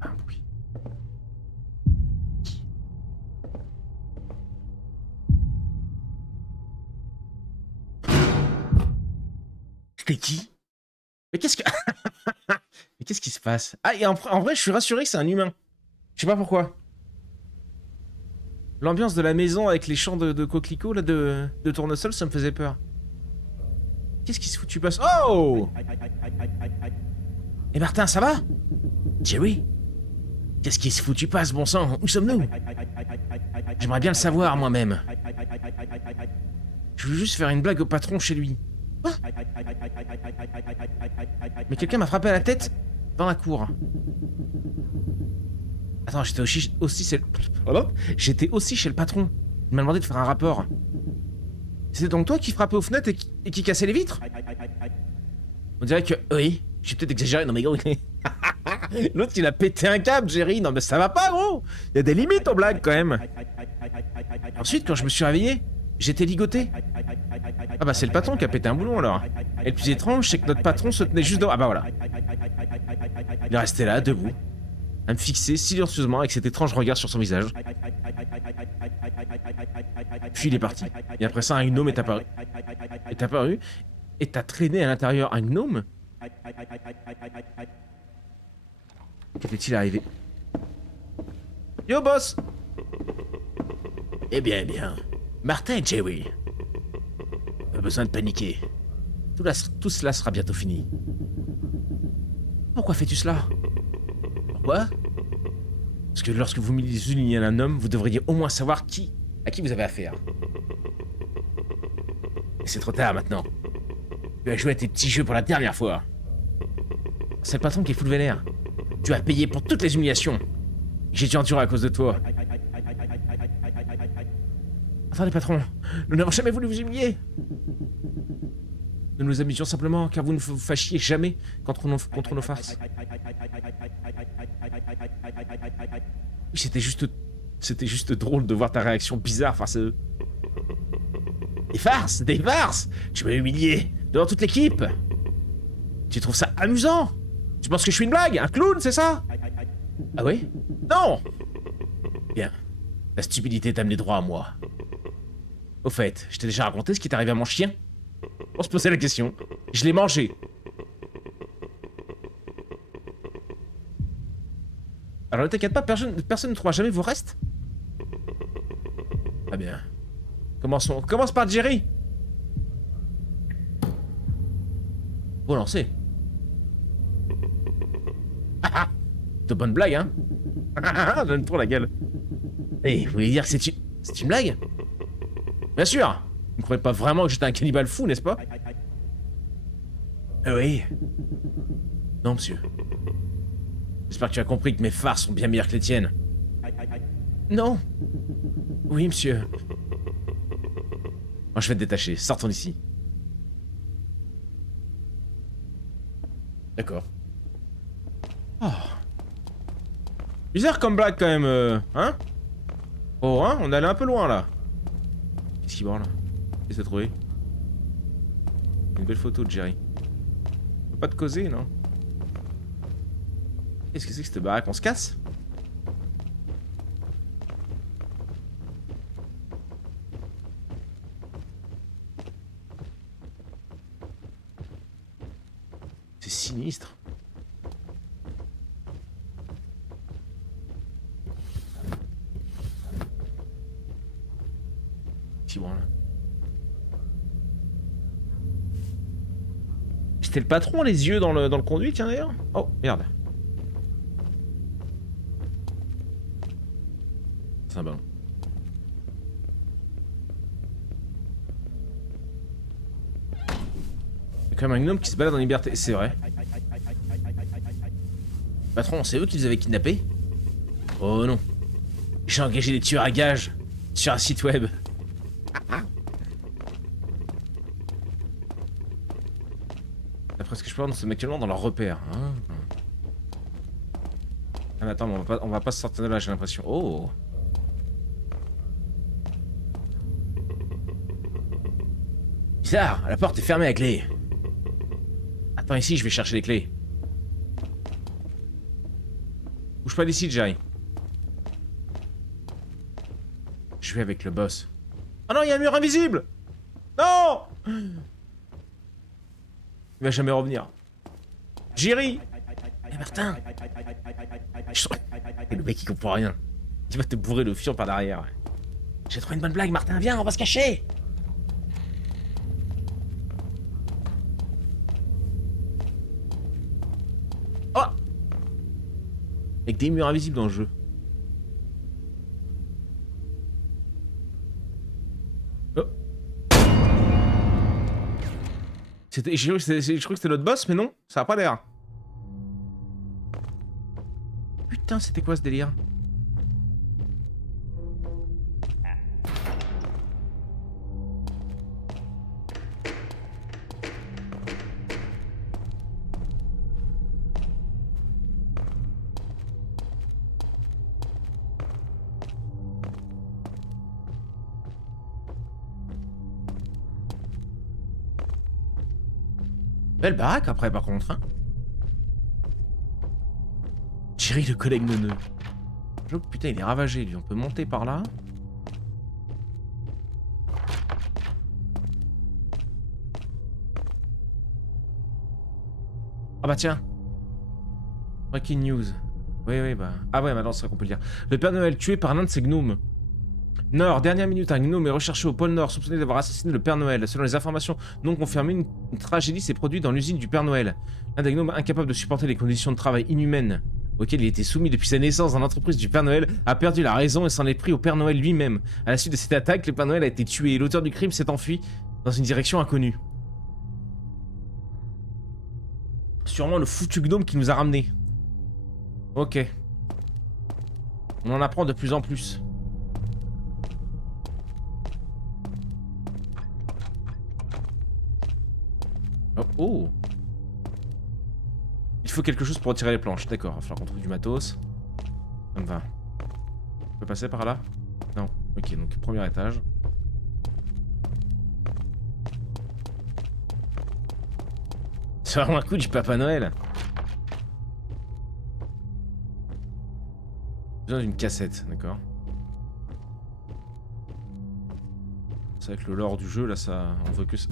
Ah oui. C'était qui? Mais qu'est-ce que... Mais qu'est-ce qui se passe? Ah, et en vrai, je suis rassuré que c'est un humain. Je sais pas pourquoi. L'ambiance de la maison avec les champs de coquelicots, là, de tournesol, ça me faisait peur. Qu'est-ce qui se fout? Tu passes... Oh! Et Martin, ça va? Jerry? Qu'est-ce qui se fout? Tu passes, bon sang? Où sommes-nous? J'aimerais bien le savoir, moi-même. Je veux juste faire une blague au patron chez lui. Quoi? Mais quelqu'un m'a frappé à la tête dans la cour. Attends, j'étais aussi chez le patron. Il m'a demandé de faire un rapport. C'est donc toi qui frappais aux fenêtres et qui cassais les vitres? On dirait que... Oui, j'ai peut-être exagéré, non mais gros... L'autre, il a pété un câble, Jerry. Non mais ça va pas, gros. Il y a des limites aux blagues, quand même. Ensuite, quand je me suis réveillé, j'étais ligoté. Ah bah c'est le patron qui a pété un boulon, alors. Et le plus étrange, c'est que notre patron se tenait juste devant... Ah bah voilà. Il est resté là, debout, à me fixer silencieusement avec cet étrange regard sur son visage. Puis il est parti. Et après ça, un gnome est apparu. Et t'as traîné à l'intérieur un gnome? Qu'était-il arrivé? Yo, boss! Eh bien, eh bien. Martin et Jerry. Pas besoin de paniquer. Tout cela sera bientôt fini. Pourquoi fais-tu cela? Pourquoi? Parce que lorsque vous humiliez un homme, vous devriez au moins savoir à qui vous avez affaire. Et c'est trop tard maintenant. Tu as joué à tes petits jeux pour la dernière fois. C'est le patron qui est fou de vénère. Tu as payé pour toutes les humiliations. J'ai dû endurer à cause de toi. Attendez, patron. Nous n'avons jamais voulu vous humilier. Nous nous amusions simplement car vous ne vous fâchiez jamais contre nos farces. Oui, c'était juste drôle de voir ta réaction bizarre face à eux. Des farces! Des farces! Tu m'as humilié devant toute l'équipe! Tu trouves ça amusant? Tu penses que je suis une blague? Un clown, c'est ça? Ah oui? Non! Bien. La stupidité t'a amené droit à moi. Au fait, je t'ai déjà raconté ce qui t'est arrivé à mon chien? On se posait la question. Je l'ai mangé. Alors ne t'inquiète pas, personne ne trouvera jamais vos restes. Ah bien. Commence par Jerry. Bon lancer. Ah ah. De bonnes blagues, hein. Donne pour la gueule. Eh, vous voulez dire que c'est une blague? Bien sûr. Vous ne croyez pas vraiment que j'étais un cannibale fou, n'est-ce pas? Oui. Non, monsieur. J'espère que tu as compris que mes farces sont bien meilleures que les tiennes. Non. Oui, monsieur. Moi, je vais te détacher. Sortons d'ici. D'accord. Oh. Bizarre comme blague, quand même, hein? Oh, hein? On est allé un peu loin, là. Qu'est-ce qu'il branle? Qu'est-ce que t'as trouvé? Une belle photo de Jerry. On peut pas te causer, non? Qu'est-ce que c'est que cette baraque? On se casse? C'est sinistre. Petit branle. C'était le patron, les yeux dans le conduit, tiens d'ailleurs. Oh, merde. C'est un ballon. Il y a quand même un gnome qui se balade en liberté, c'est vrai. Patron, c'est eux qui les avaient kidnappés? Oh non. J'ai engagé des tueurs à gages sur un site web. D'après ce que je peux voir, nous sommes actuellement dans leur repère. Ah mais attends, mais on va pas se sortir de là, j'ai l'impression. Oh. Bizarre, la porte est fermée à clé. Attends ici, je vais chercher les clés. Bouge pas d'ici, Jerry. Je vais avec le boss. Oh non, il y a un mur invisible! Non! Il va jamais revenir. Jerry! Eh Martin! Le mec il comprend rien. Il va te bourrer le fion par derrière. J'ai trouvé une bonne blague, Martin, viens, on va se cacher! Oh! Avec des murs invisibles dans le jeu. Oh! Je crois que c'était notre boss, mais non, ça a pas l'air. Putain, c'était quoi ce délire? Belle baraque après par contre, hein. Jerry le collègue neuneux. Oh putain, il est ravagé lui, on peut monter par là. Ah bah tiens. Breaking news. Oui, bah. Ah ouais, maintenant c'est vrai qu'on peut le dire. Le Père Noël tué par l'un de ses gnomes. Nord, dernière minute, un gnome est recherché au pôle Nord, soupçonné d'avoir assassiné le Père Noël. Selon les informations non confirmées, une tragédie s'est produite dans l'usine du Père Noël. L'un des gnomes, incapable de supporter les conditions de travail inhumaines auxquelles il était soumis depuis sa naissance dans l'entreprise du Père Noël, a perdu la raison et s'en est pris au Père Noël lui-même. À la suite de cette attaque, le Père Noël a été tué et l'auteur du crime s'est enfui dans une direction inconnue. Sûrement le foutu gnome qui nous a ramenés. Ok. On en apprend de plus en plus. Oh. Il faut quelque chose pour retirer les planches. D'accord, il va falloir qu'on trouve du matos. Ça me va. On peut passer par là? Non. Ok, donc premier étage. C'est vraiment un coup du Papa Noël. J'ai besoin d'une cassette, d'accord. C'est vrai que le lore du jeu, là, ça... On veut que ça...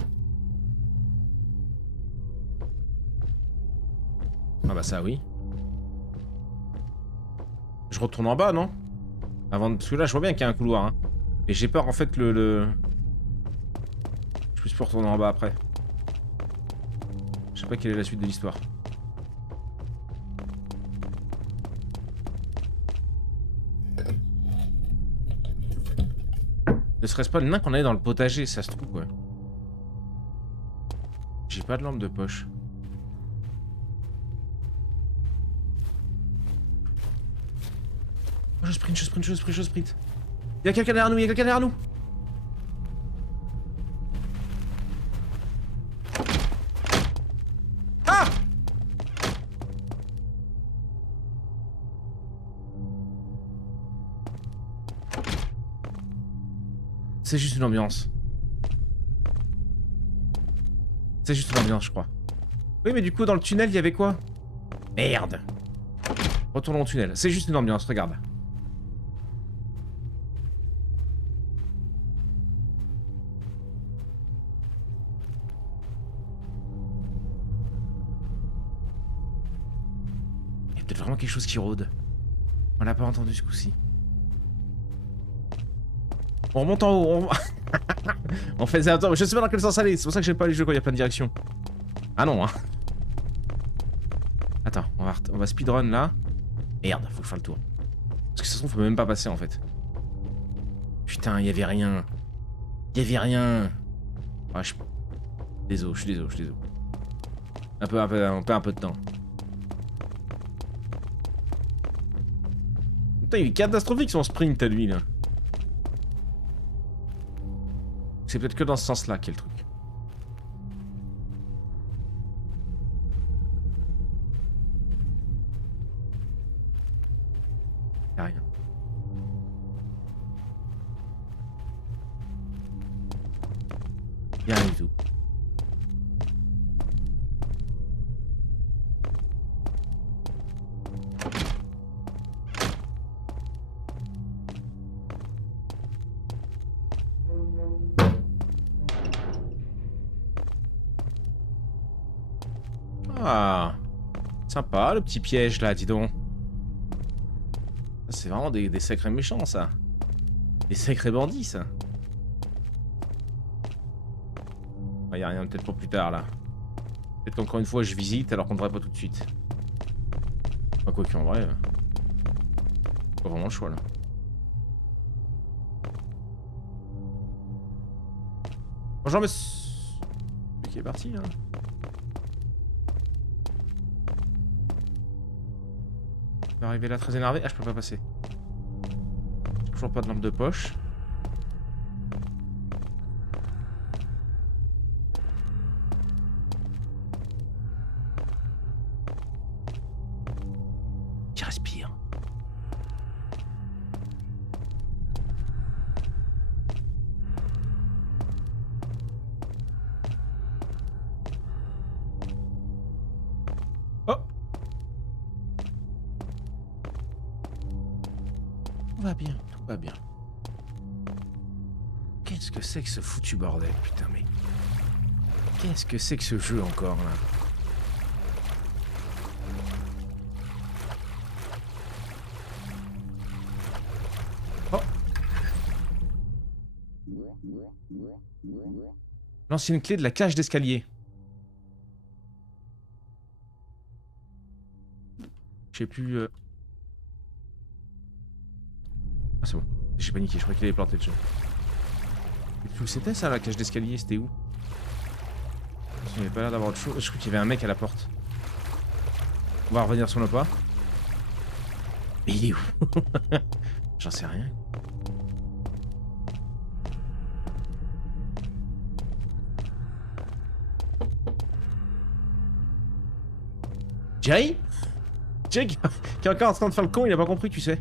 Ah bah ça oui. Je retourne en bas, non? Avant... Parce que là je vois bien qu'il y a un couloir, hein. Et j'ai peur en fait le... Je puisse pas retourner en bas après. Je sais pas quelle est la suite de l'histoire. Ne serait-ce pas le nain qu'on avait dans le potager, ça se trouve, ouais. J'ai pas de lampe de poche. Oh, je sprint. Il y a quelqu'un derrière nous, Ah! C'est juste une ambiance. C'est juste une ambiance, je crois. Oui, mais du coup, dans le tunnel, il y avait quoi? Merde. Retournons au tunnel. C'est juste une ambiance, regarde. Il y a peut-être vraiment quelque chose qui rôde. On l'a pas entendu ce coup-ci. On remonte en haut, on fait... Attends, je sais pas dans quel sens aller, c'est pour ça que j'aime pas les jeux quand il y a plein de directions. Ah non, hein. Attends, on va speedrun là. Merde, faut que je fasse le tour. Parce que ça se trouve, on peut même pas passer en fait. Putain, il y avait rien. Il y avait rien. Ouais, désolé, je suis désolé. On perd un peu de temps. Putain, il est catastrophique son sprint à lui là. C'est peut-être que dans ce sens-là qu'est le truc. Y'a rien. Y'a rien du tout. Ah, sympa le petit piège là, dis donc. C'est vraiment des sacrés méchants ça. Des sacrés bandits ça. Ah, y a rien peut-être pour plus tard là. Peut-être qu'encore une fois je visite alors qu'on devrait pas tout de suite. Bah quoi qu'en vrai, pas vraiment le choix là. Bonjour monsieur. Qui est parti là. Il va arriver là très énervé. Ah je peux pas passer. Toujours pas de lampe de poche. Qui respire. Oh. Tout va bien, tout va bien. Qu'est-ce que c'est que ce foutu bordel, putain mais... Qu'est-ce que c'est que ce jeu encore là? Oh. L'ancienne clé de la cage d'escalier. Je sais plus... Ah c'est bon. J'ai paniqué, je croyais qu'il avait planté le jeu. Où c'était ça la cage d'escalier? C'était où? Il avait pas l'air d'avoir autre chose. Je crois qu'il y avait un mec à la porte. On va revenir sur nos pas. Mais il est où? J'en sais rien. Jerry? Jerry qui est encore en train de faire le con, il a pas compris, tu sais.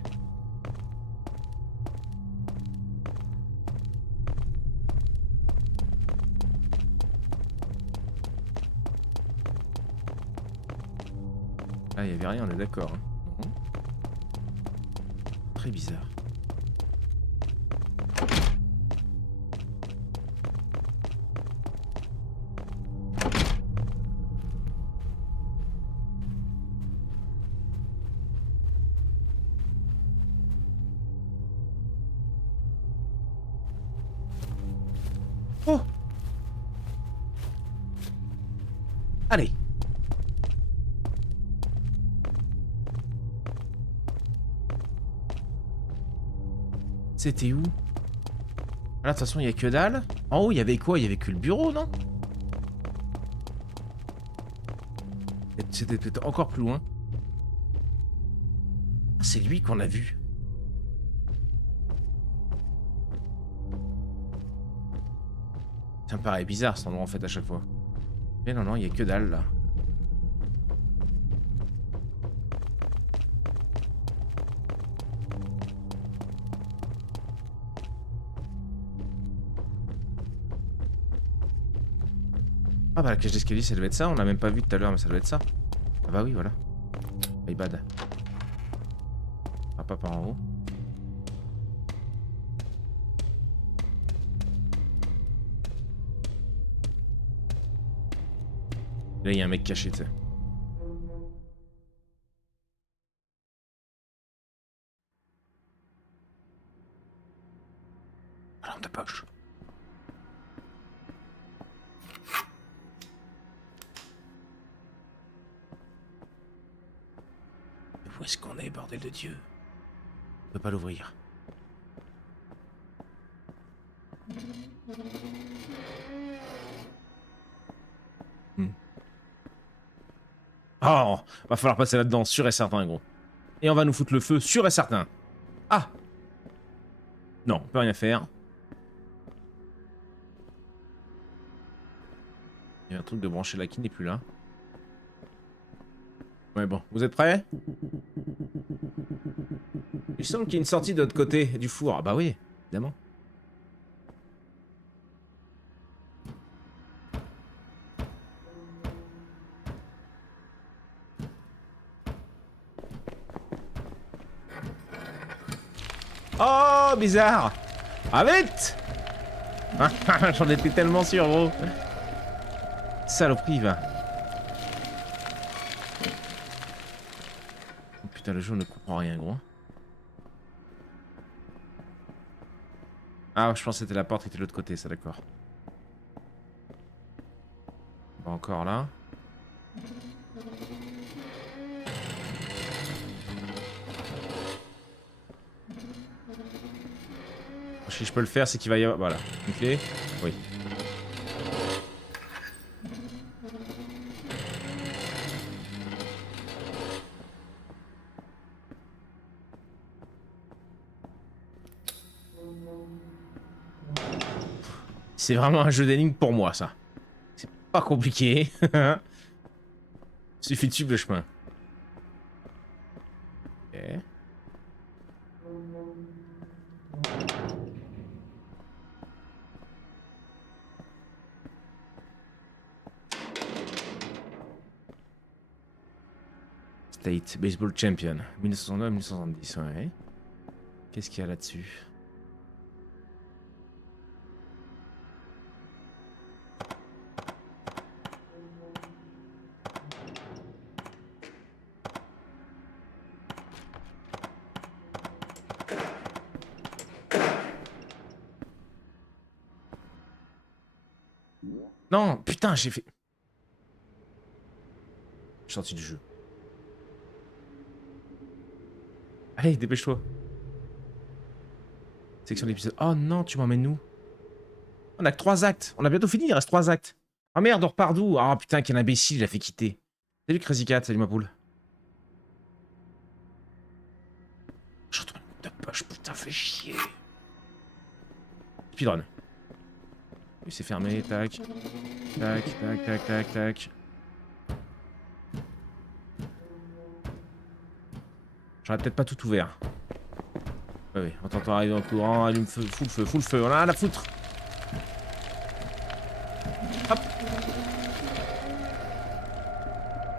Ah, il y avait rien, on est d'accord. Hein. Très bizarre. Oh! Allez! C'était où? Là, de toute façon, il y a que dalle. En haut, il y avait quoi? Il y avait que le bureau, non? C'était peut-être encore plus loin. Ah, c'est lui qu'on a vu. Ça me paraît bizarre, cet endroit, en fait, à chaque fois. Mais non, non, il y a que dalle, là. Ah bah la cage d'escalier ça devait être ça, on l'a même pas vu tout à l'heure mais ça doit être ça. Ah bah oui voilà. My bad. Ah pas par en haut. Là il y a un mec caché tu sais. Lampe de poche. est-ce qu'on est, bordel de Dieu? On peut pas l'ouvrir. Oh, va falloir passer là-dedans, sûr et certain, gros. Et on va nous foutre le feu, sûr et certain. Ah! Non, on peut rien faire. Il y a un truc de brancher là qui n'est plus là. Ouais, bon, vous êtes prêts? Il semble qu'il y ait une sortie de l'autre côté du four. Ah bah oui, évidemment. Oh, bizarre! Ah, vite! J'en étais tellement sûr, gros. Saloperie, va. Oh, putain, le jeu ne comprend rien, gros. Ah, je pensais que c'était la porte qui était de l'autre côté, ça, d'accord. Pas encore là. Si je peux le faire, c'est qu'il va y avoir... Voilà. Une clé? Oui. C'est vraiment un jeu d'énigmes pour moi, ça. C'est pas compliqué. Suffit de suivre le chemin. Ok. State Baseball Champion. 1969-1970, ouais. Qu'est-ce qu'il y a là-dessus? Non, putain, j'ai fait... Je suis sorti du jeu. Allez, dépêche-toi. Section d'épisode. Oh non, tu m'emmènes où? On a que 3 actes. On a bientôt fini, il reste 3 actes. Ah merde, on repart d'où? Ah putain, quel imbécile, il a fait quitter. Salut Crazy Cat, salut ma poule. Je retourne de poche, putain, fais chier. Speedrun. Oui, c'est fermé, tac. Tac, tac, tac, tac, tac. J'aurais peut-être pas tout ouvert. Ouais, oui, on t'entend arriver en courant, allume feu, full feu, on a rien à foutre. Hop.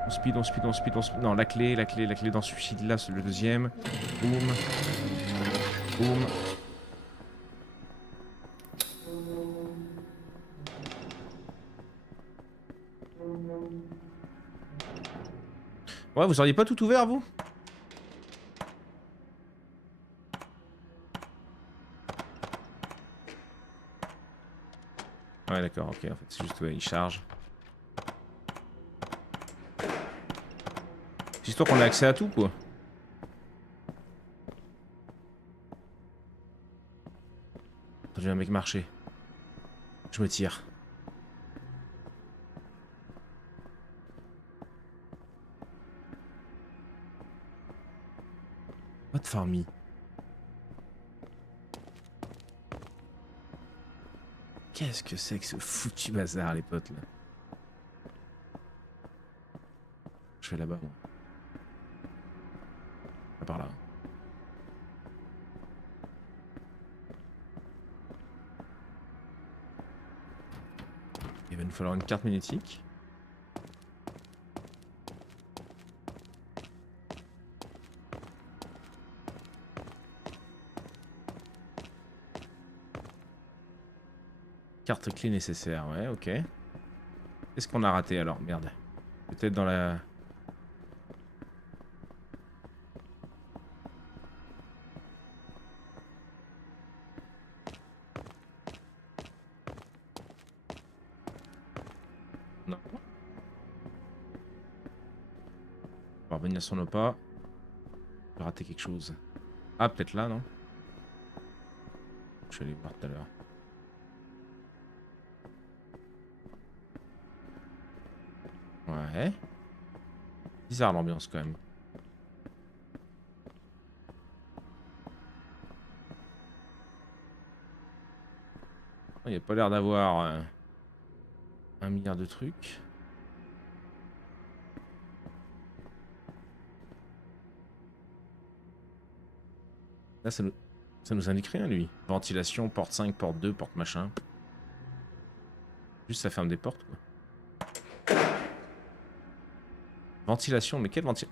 On speed, on speed, on speed, on speed. Non, la clé dans celui-là, c'est le deuxième. Boum. Boum. Ouais, vous auriez pas tout ouvert, vous? Ouais, d'accord, ok, en fait, c'est juste, ouais, il charge. C'est histoire qu'on ait accès à tout, quoi. Attends, j'ai un mec marcher. Je me tire. What for me? Qu'est-ce que c'est que ce foutu bazar, les potes, là? Je vais là-bas, moi. Pas par là. Il va nous falloir une carte magnétique. Carte clé nécessaire, ouais, ok. Qu'est-ce qu'on a raté alors? Merde. Peut-être dans la... Non. On va revenir sur nos pas. J'ai raté quelque chose. Ah, peut-être là, non? Je vais aller voir tout à l'heure. Ouais. Bizarre l'ambiance quand même. Il n'y a pas l'air d'avoir un milliard de trucs. Là, ça nous indique rien, lui. Ventilation, porte 5, porte 2, porte machin. Juste, ça ferme des portes, quoi. Ventilation, mais quelle ventilation?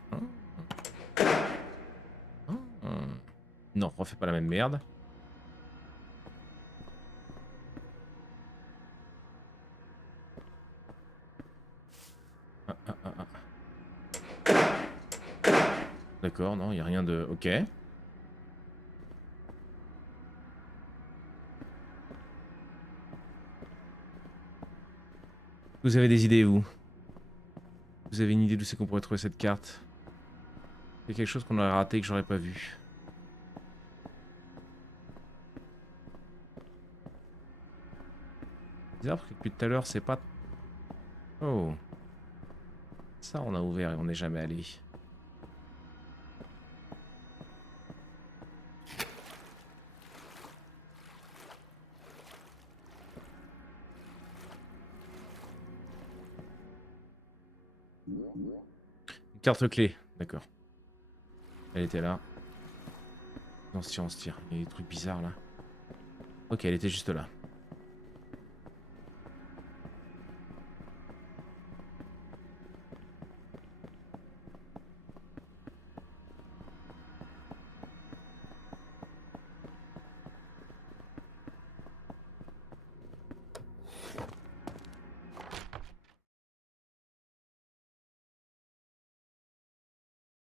Non, refais pas la même merde. D'accord, non, il n'y a rien de... Ok. Vous avez des idées, vous? Vous avez une idée d'où c'est qu'on pourrait trouver cette carte? Il y a quelque chose qu'on aurait raté que j'aurais pas vu. Bizarre parce que depuis tout à l'heure, c'est pas... Oh. Ça, on a ouvert et on n'est jamais allé. Une carte clé, d'accord. Elle était là. On se tire, on se tire. Il y a des trucs bizarres là. Ok, elle était juste là.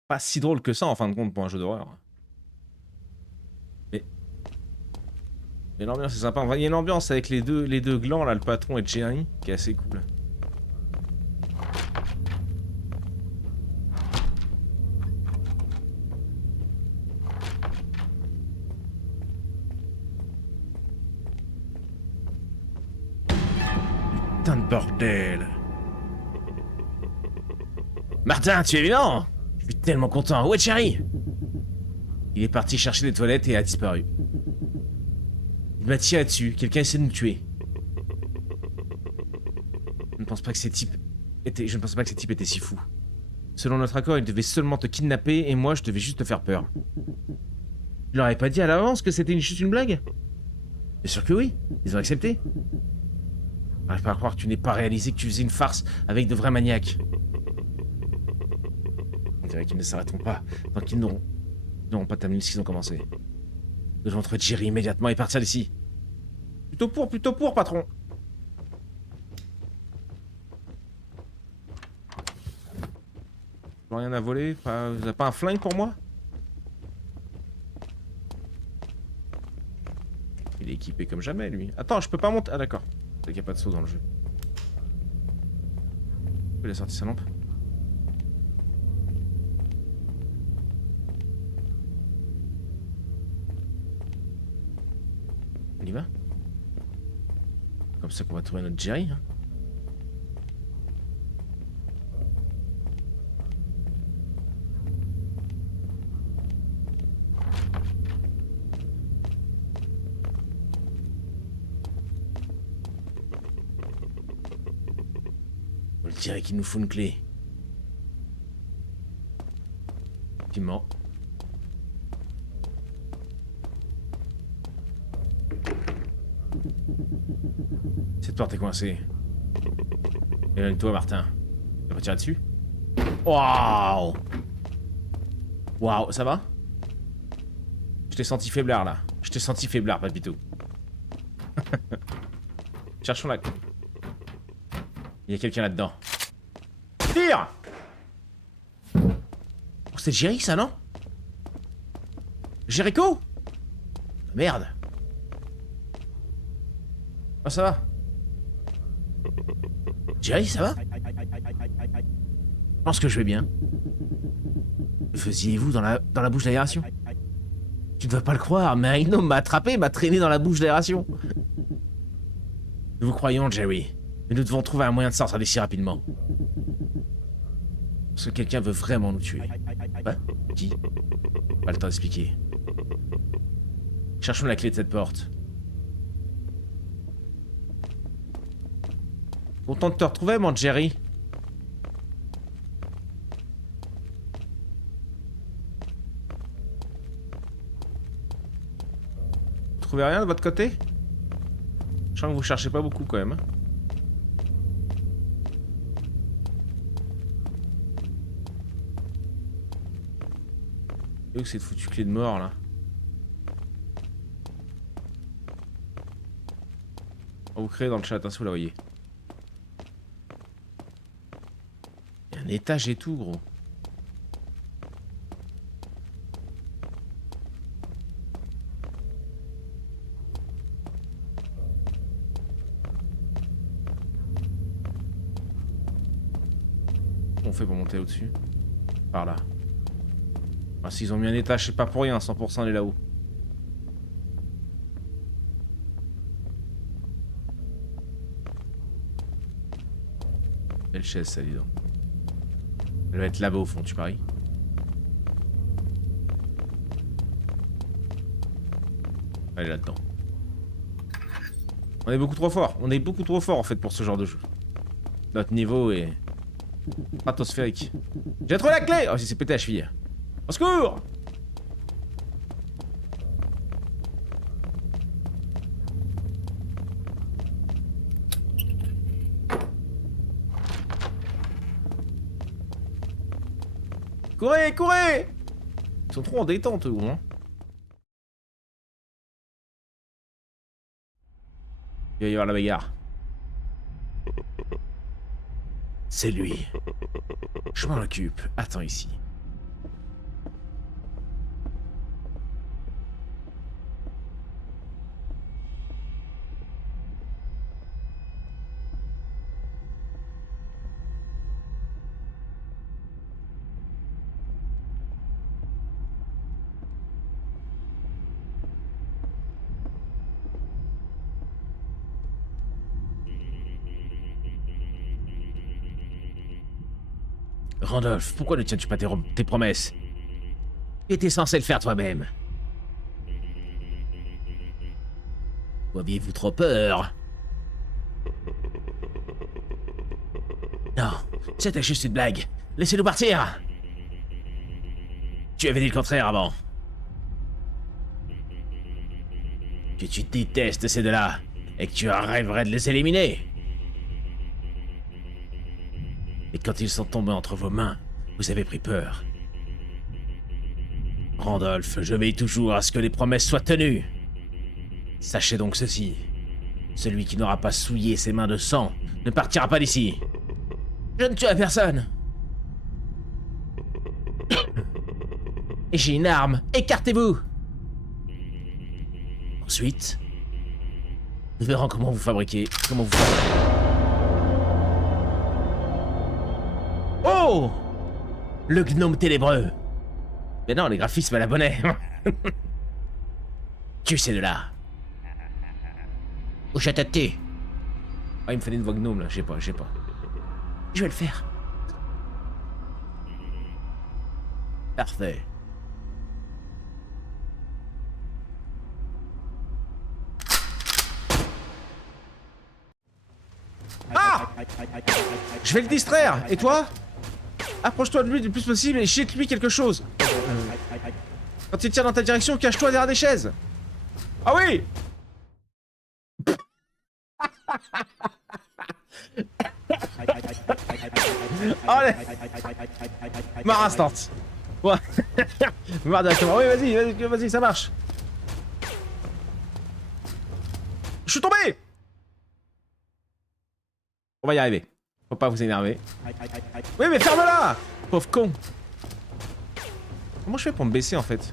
Pas si drôle que ça en fin de compte pour un jeu d'horreur. Mais l'ambiance est sympa. Enfin, il y a une ambiance avec les deux glands là, le patron et Jerry, qui est assez cool. Putain de bordel. Martin, tu es vivant? Je suis tellement content. Où est Jerry? Il est parti chercher des toilettes et a disparu. Il m'a tiré dessus. Quelqu'un essaie de nous tuer. Je ne pense pas que ces types étaient si fous. Selon notre accord, ils devaient seulement te kidnapper et moi, je devais juste te faire peur. Tu leur avais pas dit à l'avance que c'était juste une blague? Bien sûr que oui. Ils ont accepté. J'arrive pas à croire que tu n'aies pas réalisé que tu faisais une farce avec de vrais maniaques. On dirait qu'ils ne s'arrêteront pas tant qu'ils n'auront pas terminé ce qu'ils ont commencé. Nous devons trouver Jerry immédiatement et partir d'ici. Plutôt pour, patron. Rien à voler, vous avez pas un flingue pour moi? Il est équipé comme jamais, lui. Attends, je peux pas monter. Ah, d'accord. C'est qu'il n'y a pas de saut dans le jeu. Il a sorti sa lampe. On y va? Comme ça qu'on va trouver notre Jerry. Hein. On dirait qu'il nous faut une clé. Effectivement. Cette porte est coincée. Éloigne-toi, Martin. Tu vas pas tirer dessus? Waouh! Waouh, ça va? Je t'ai senti faiblard, là. Je t'ai senti faiblard, papito. Cherchons la... Il y a quelqu'un là-dedans. Tire! Oh, c'est Jerry, ça, non? Jericho? Merde. Oh, ça va? Jerry, ça va? pense que je vais bien. Que faisiez-vous dans la bouche d'aération? Tu ne vas pas le croire, mais un homme m'a attrapé et m'a traîné dans la bouche d'aération. Nous vous croyons, Jerry. Mais nous devons trouver un moyen de sortir d'ici rapidement. Parce que quelqu'un veut vraiment nous tuer. Quoi? Qui? Pas le temps d'expliquer. Cherchons la clé de cette porte. Content de te retrouver, mon Jerry. Vous trouvez rien de votre côté? Je sens que vous cherchez pas beaucoup quand même. Hein. Et où que cette foutue clé de mort là? On va vous créer dans le chat, hein, si vous la voyez. Il y a un étage et tout, gros. Comment on fait pour monter au-dessus? Par là. Ah, s'ils ont mis un étage, c'est pas pour rien, 100% elle est là-haut. Belle chaise, ça, dis donc. Elle va être là-bas au fond, tu paries? Elle est là-dedans. On est beaucoup trop fort. On est beaucoup trop fort en fait pour ce genre de jeu. Notre niveau est stratosphérique. J'ai trouvé la clé! Oh, si c'est pété à cheville. Au secours! Courez, courez! Ils sont trop en détente, eux, hein. Il va y avoir la bagarre. C'est lui. Je m'en occupe. Attends ici. Randolph, pourquoi ne tiens-tu pas tes promesses? Tu étais censé le faire toi-même. Ou aviez-vous trop peur? Non, c'était juste une blague. Laissez-nous partir. Tu avais dit le contraire avant. Que tu détestes ces deux-là et que tu rêverais de les éliminer. Et quand ils sont tombés entre vos mains, vous avez pris peur. Randolph, je veille toujours à ce que les promesses soient tenues. Sachez donc ceci. Celui qui n'aura pas souillé ses mains de sang ne partira pas d'ici. Je ne tuerai personne. Et j'ai une arme. Écartez-vous. Ensuite, nous verrons comment vous fabriquez. Oh! Le gnome ténébreux. Mais non, les graphismes à la bonnet. Tu sais de là. Où t'es? Ah, il me fallait une voix gnome là, j'ai pas. Je vais le faire. Parfait. Ah! Je vais le distraire, et toi? Approche-toi de lui le plus possible et jette-lui quelque chose. Quand il tire dans ta direction, cache-toi derrière des chaises. Ah oui! Allez! Marre instant. Ouais. Marre directement. Oui, vas-y, ça marche. Je suis tombé! On va y arriver. Faut pas vous énerver. Oui, mais ferme-la! Pauvre con. Comment je fais pour me baisser en fait?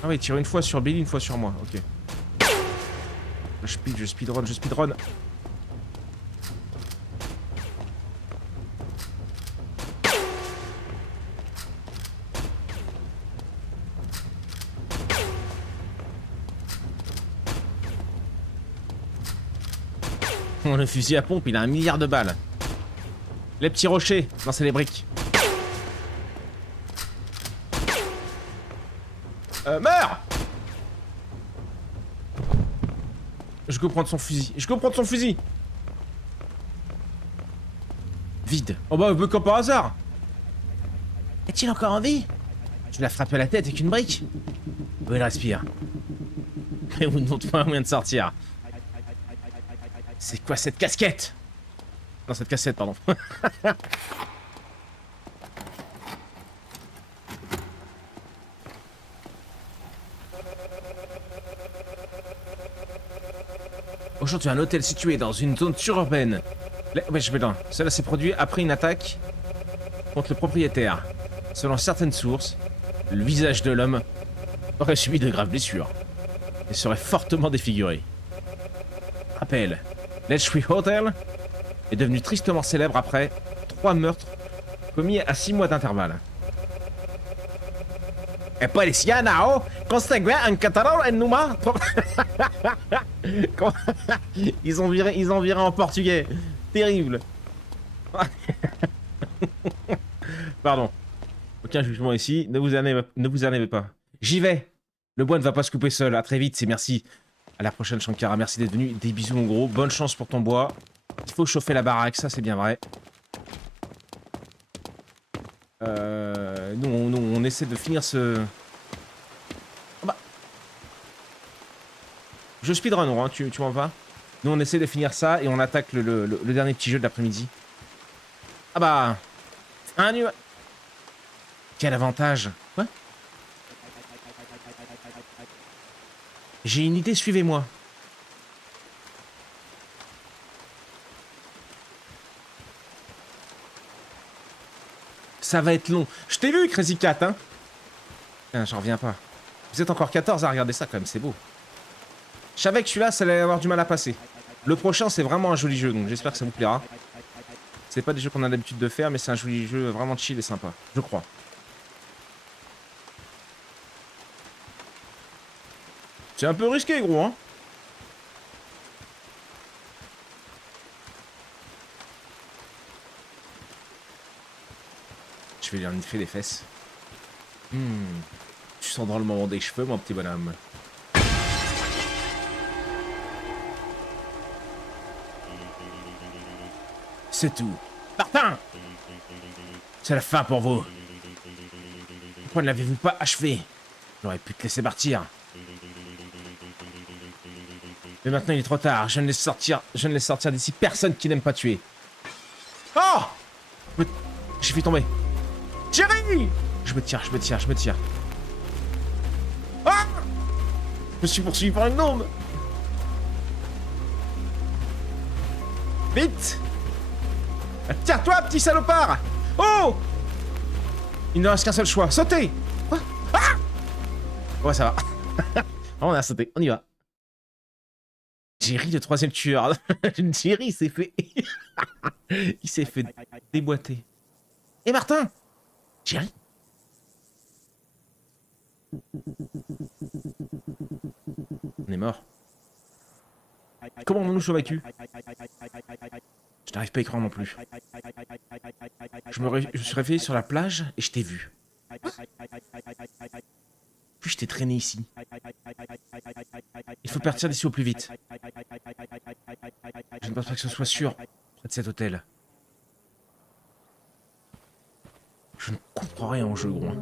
Ah oui, tire une fois sur Billy, une fois sur moi. Ok. Je speedrun, je speedrun. Oh, le fusil à pompe, il a 1 milliard de balles. Les petits rochers, non c'est les briques. Meurs! Je peux prendre son fusil. Je peux prendre son fusil. Vide. Oh bah, comme par hasard. Est-il encore en vie? Tu l'as frappé à la tête avec une brique? Où il respire? Et vous ne montrez pas un moyen de sortir. C'est quoi cette casquette? Non, cette cassette, pardon. Aujourd'hui, un hôtel situé dans une zone sururbaine. Ouais, je vais loin. Cela s'est produit après une attaque contre le propriétaire. Selon certaines sources, le visage de l'homme aurait subi de graves blessures et serait fortement défiguré. Rappel, l'Edgetree Hotel est devenu tristement célèbre après 3 meurtres commis à 6 mois d'intervalle. Et polizia now consegue un catalan en numa. Ils ont viré en portugais. Terrible. Pardon. Aucun jugement ici. Ne vous énervez pas. J'y vais. Le bois ne va pas se couper seul. À très vite. C'est merci. À la prochaine, Shankara. Merci d'être venu. Des bisous, mon gros. Bonne chance pour ton bois. Il faut chauffer la baraque. Ça, c'est bien vrai. Nous, on essaie de finir ce... Oh bah. Je speedrun, hein, tu m'en vas? Nous, on essaie de finir ça et on attaque le dernier petit jeu de l'après-midi. Ah bah... Un nu... Quel avantage? Quoi? J'ai une idée, suivez-moi. Ça va être long. Je t'ai vu, Crazy Cat, hein. Putain, j'en reviens pas. Vous êtes encore 14 à regarder ça, quand même, c'est beau. Je savais que celui-là, ça allait avoir du mal à passer. Le prochain, c'est vraiment un joli jeu, donc j'espère que ça vous plaira. C'est pas des jeux qu'on a l'habitude de faire, mais c'est un joli jeu vraiment chill et sympa, je crois. C'est un peu risqué, gros, hein. Je vais lui enlever les fesses. Tu sens dans le moment des cheveux, mon petit bonhomme. C'est tout. Martin! C'est la fin pour vous. Pourquoi ne l'avez-vous pas achevé? J'aurais pu te laisser partir. Mais maintenant il est trop tard. Je ne laisse sortir d'ici personne qui n'aime pas tuer. Oh! J'ai fait tomber. Thierry! Je me tire. Ah! Je me suis poursuivi par une gnome. Vite! Tire-toi, petit salopard! Oh! Il ne reste qu'un seul choix. Sautez! Quoi? Ah! Ouais, ça va. On a sauté. On y va. Jerry, le troisième tueur. Jerry s'est fait... Il s'est fait déboîter. Et Martin! Jerry? On est mort. Comment on nous survécu? Je n'arrive pas à y croire non plus. Je me suis réveillé sur la plage et je t'ai vu. Puis je t'ai traîné ici. Il faut partir d'ici au plus vite. Je ne pense pas que ce soit sûr près de cet hôtel. Je ne comprends rien au jeu, gros.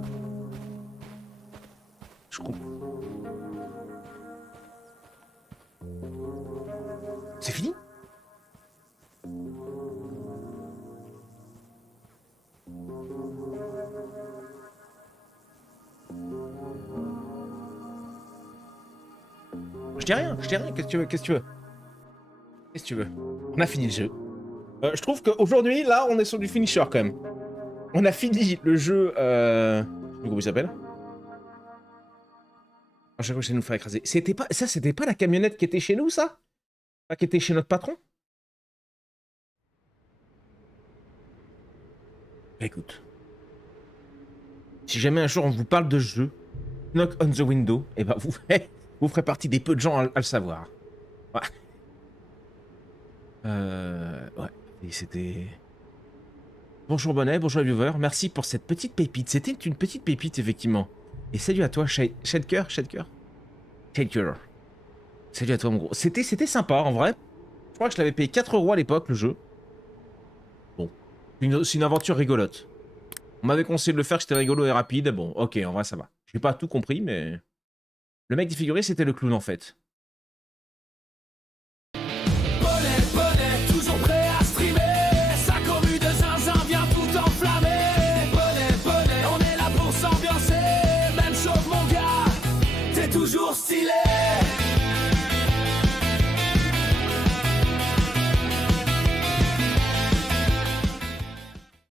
Je comprends. C'est fini? Je dis rien, qu'est-ce que tu veux? On a fini le jeu. Je trouve qu'aujourd'hui, là, on est sur du finisher quand même. On a fini le jeu, comment il s'appelle? À chaque fois, je vais nous faire écraser. C'était pas la camionnette qui était chez nous, ça? Pas qui était chez notre patron? Écoute. Si jamais un jour on vous parle de ce jeu, Knock on the Window, et ben vous ferez partie des peu de gens à le savoir. Ouais. Ouais. Et c'était... Bonjour Bonnet, bonjour les viewers, merci pour cette petite pépite. C'était une petite pépite, effectivement. Et salut à toi, Shaker. Salut à toi, mon gros. C'était sympa, en vrai. Je crois que je l'avais payé 4 € à l'époque, le jeu. Bon. C'est une aventure rigolote. On m'avait conseillé de le faire, que c'était rigolo et rapide. Bon, ok, en vrai, ça va. J'ai pas tout compris, mais... Le mec défiguré, c'était le clown, en fait. Bonnet, toujours prêt à streamer. Sa commu de zinzin vient tout enflammer. Bonnet, on est là pour s'ambiancer. Même chose, mon gars, t'es toujours stylé.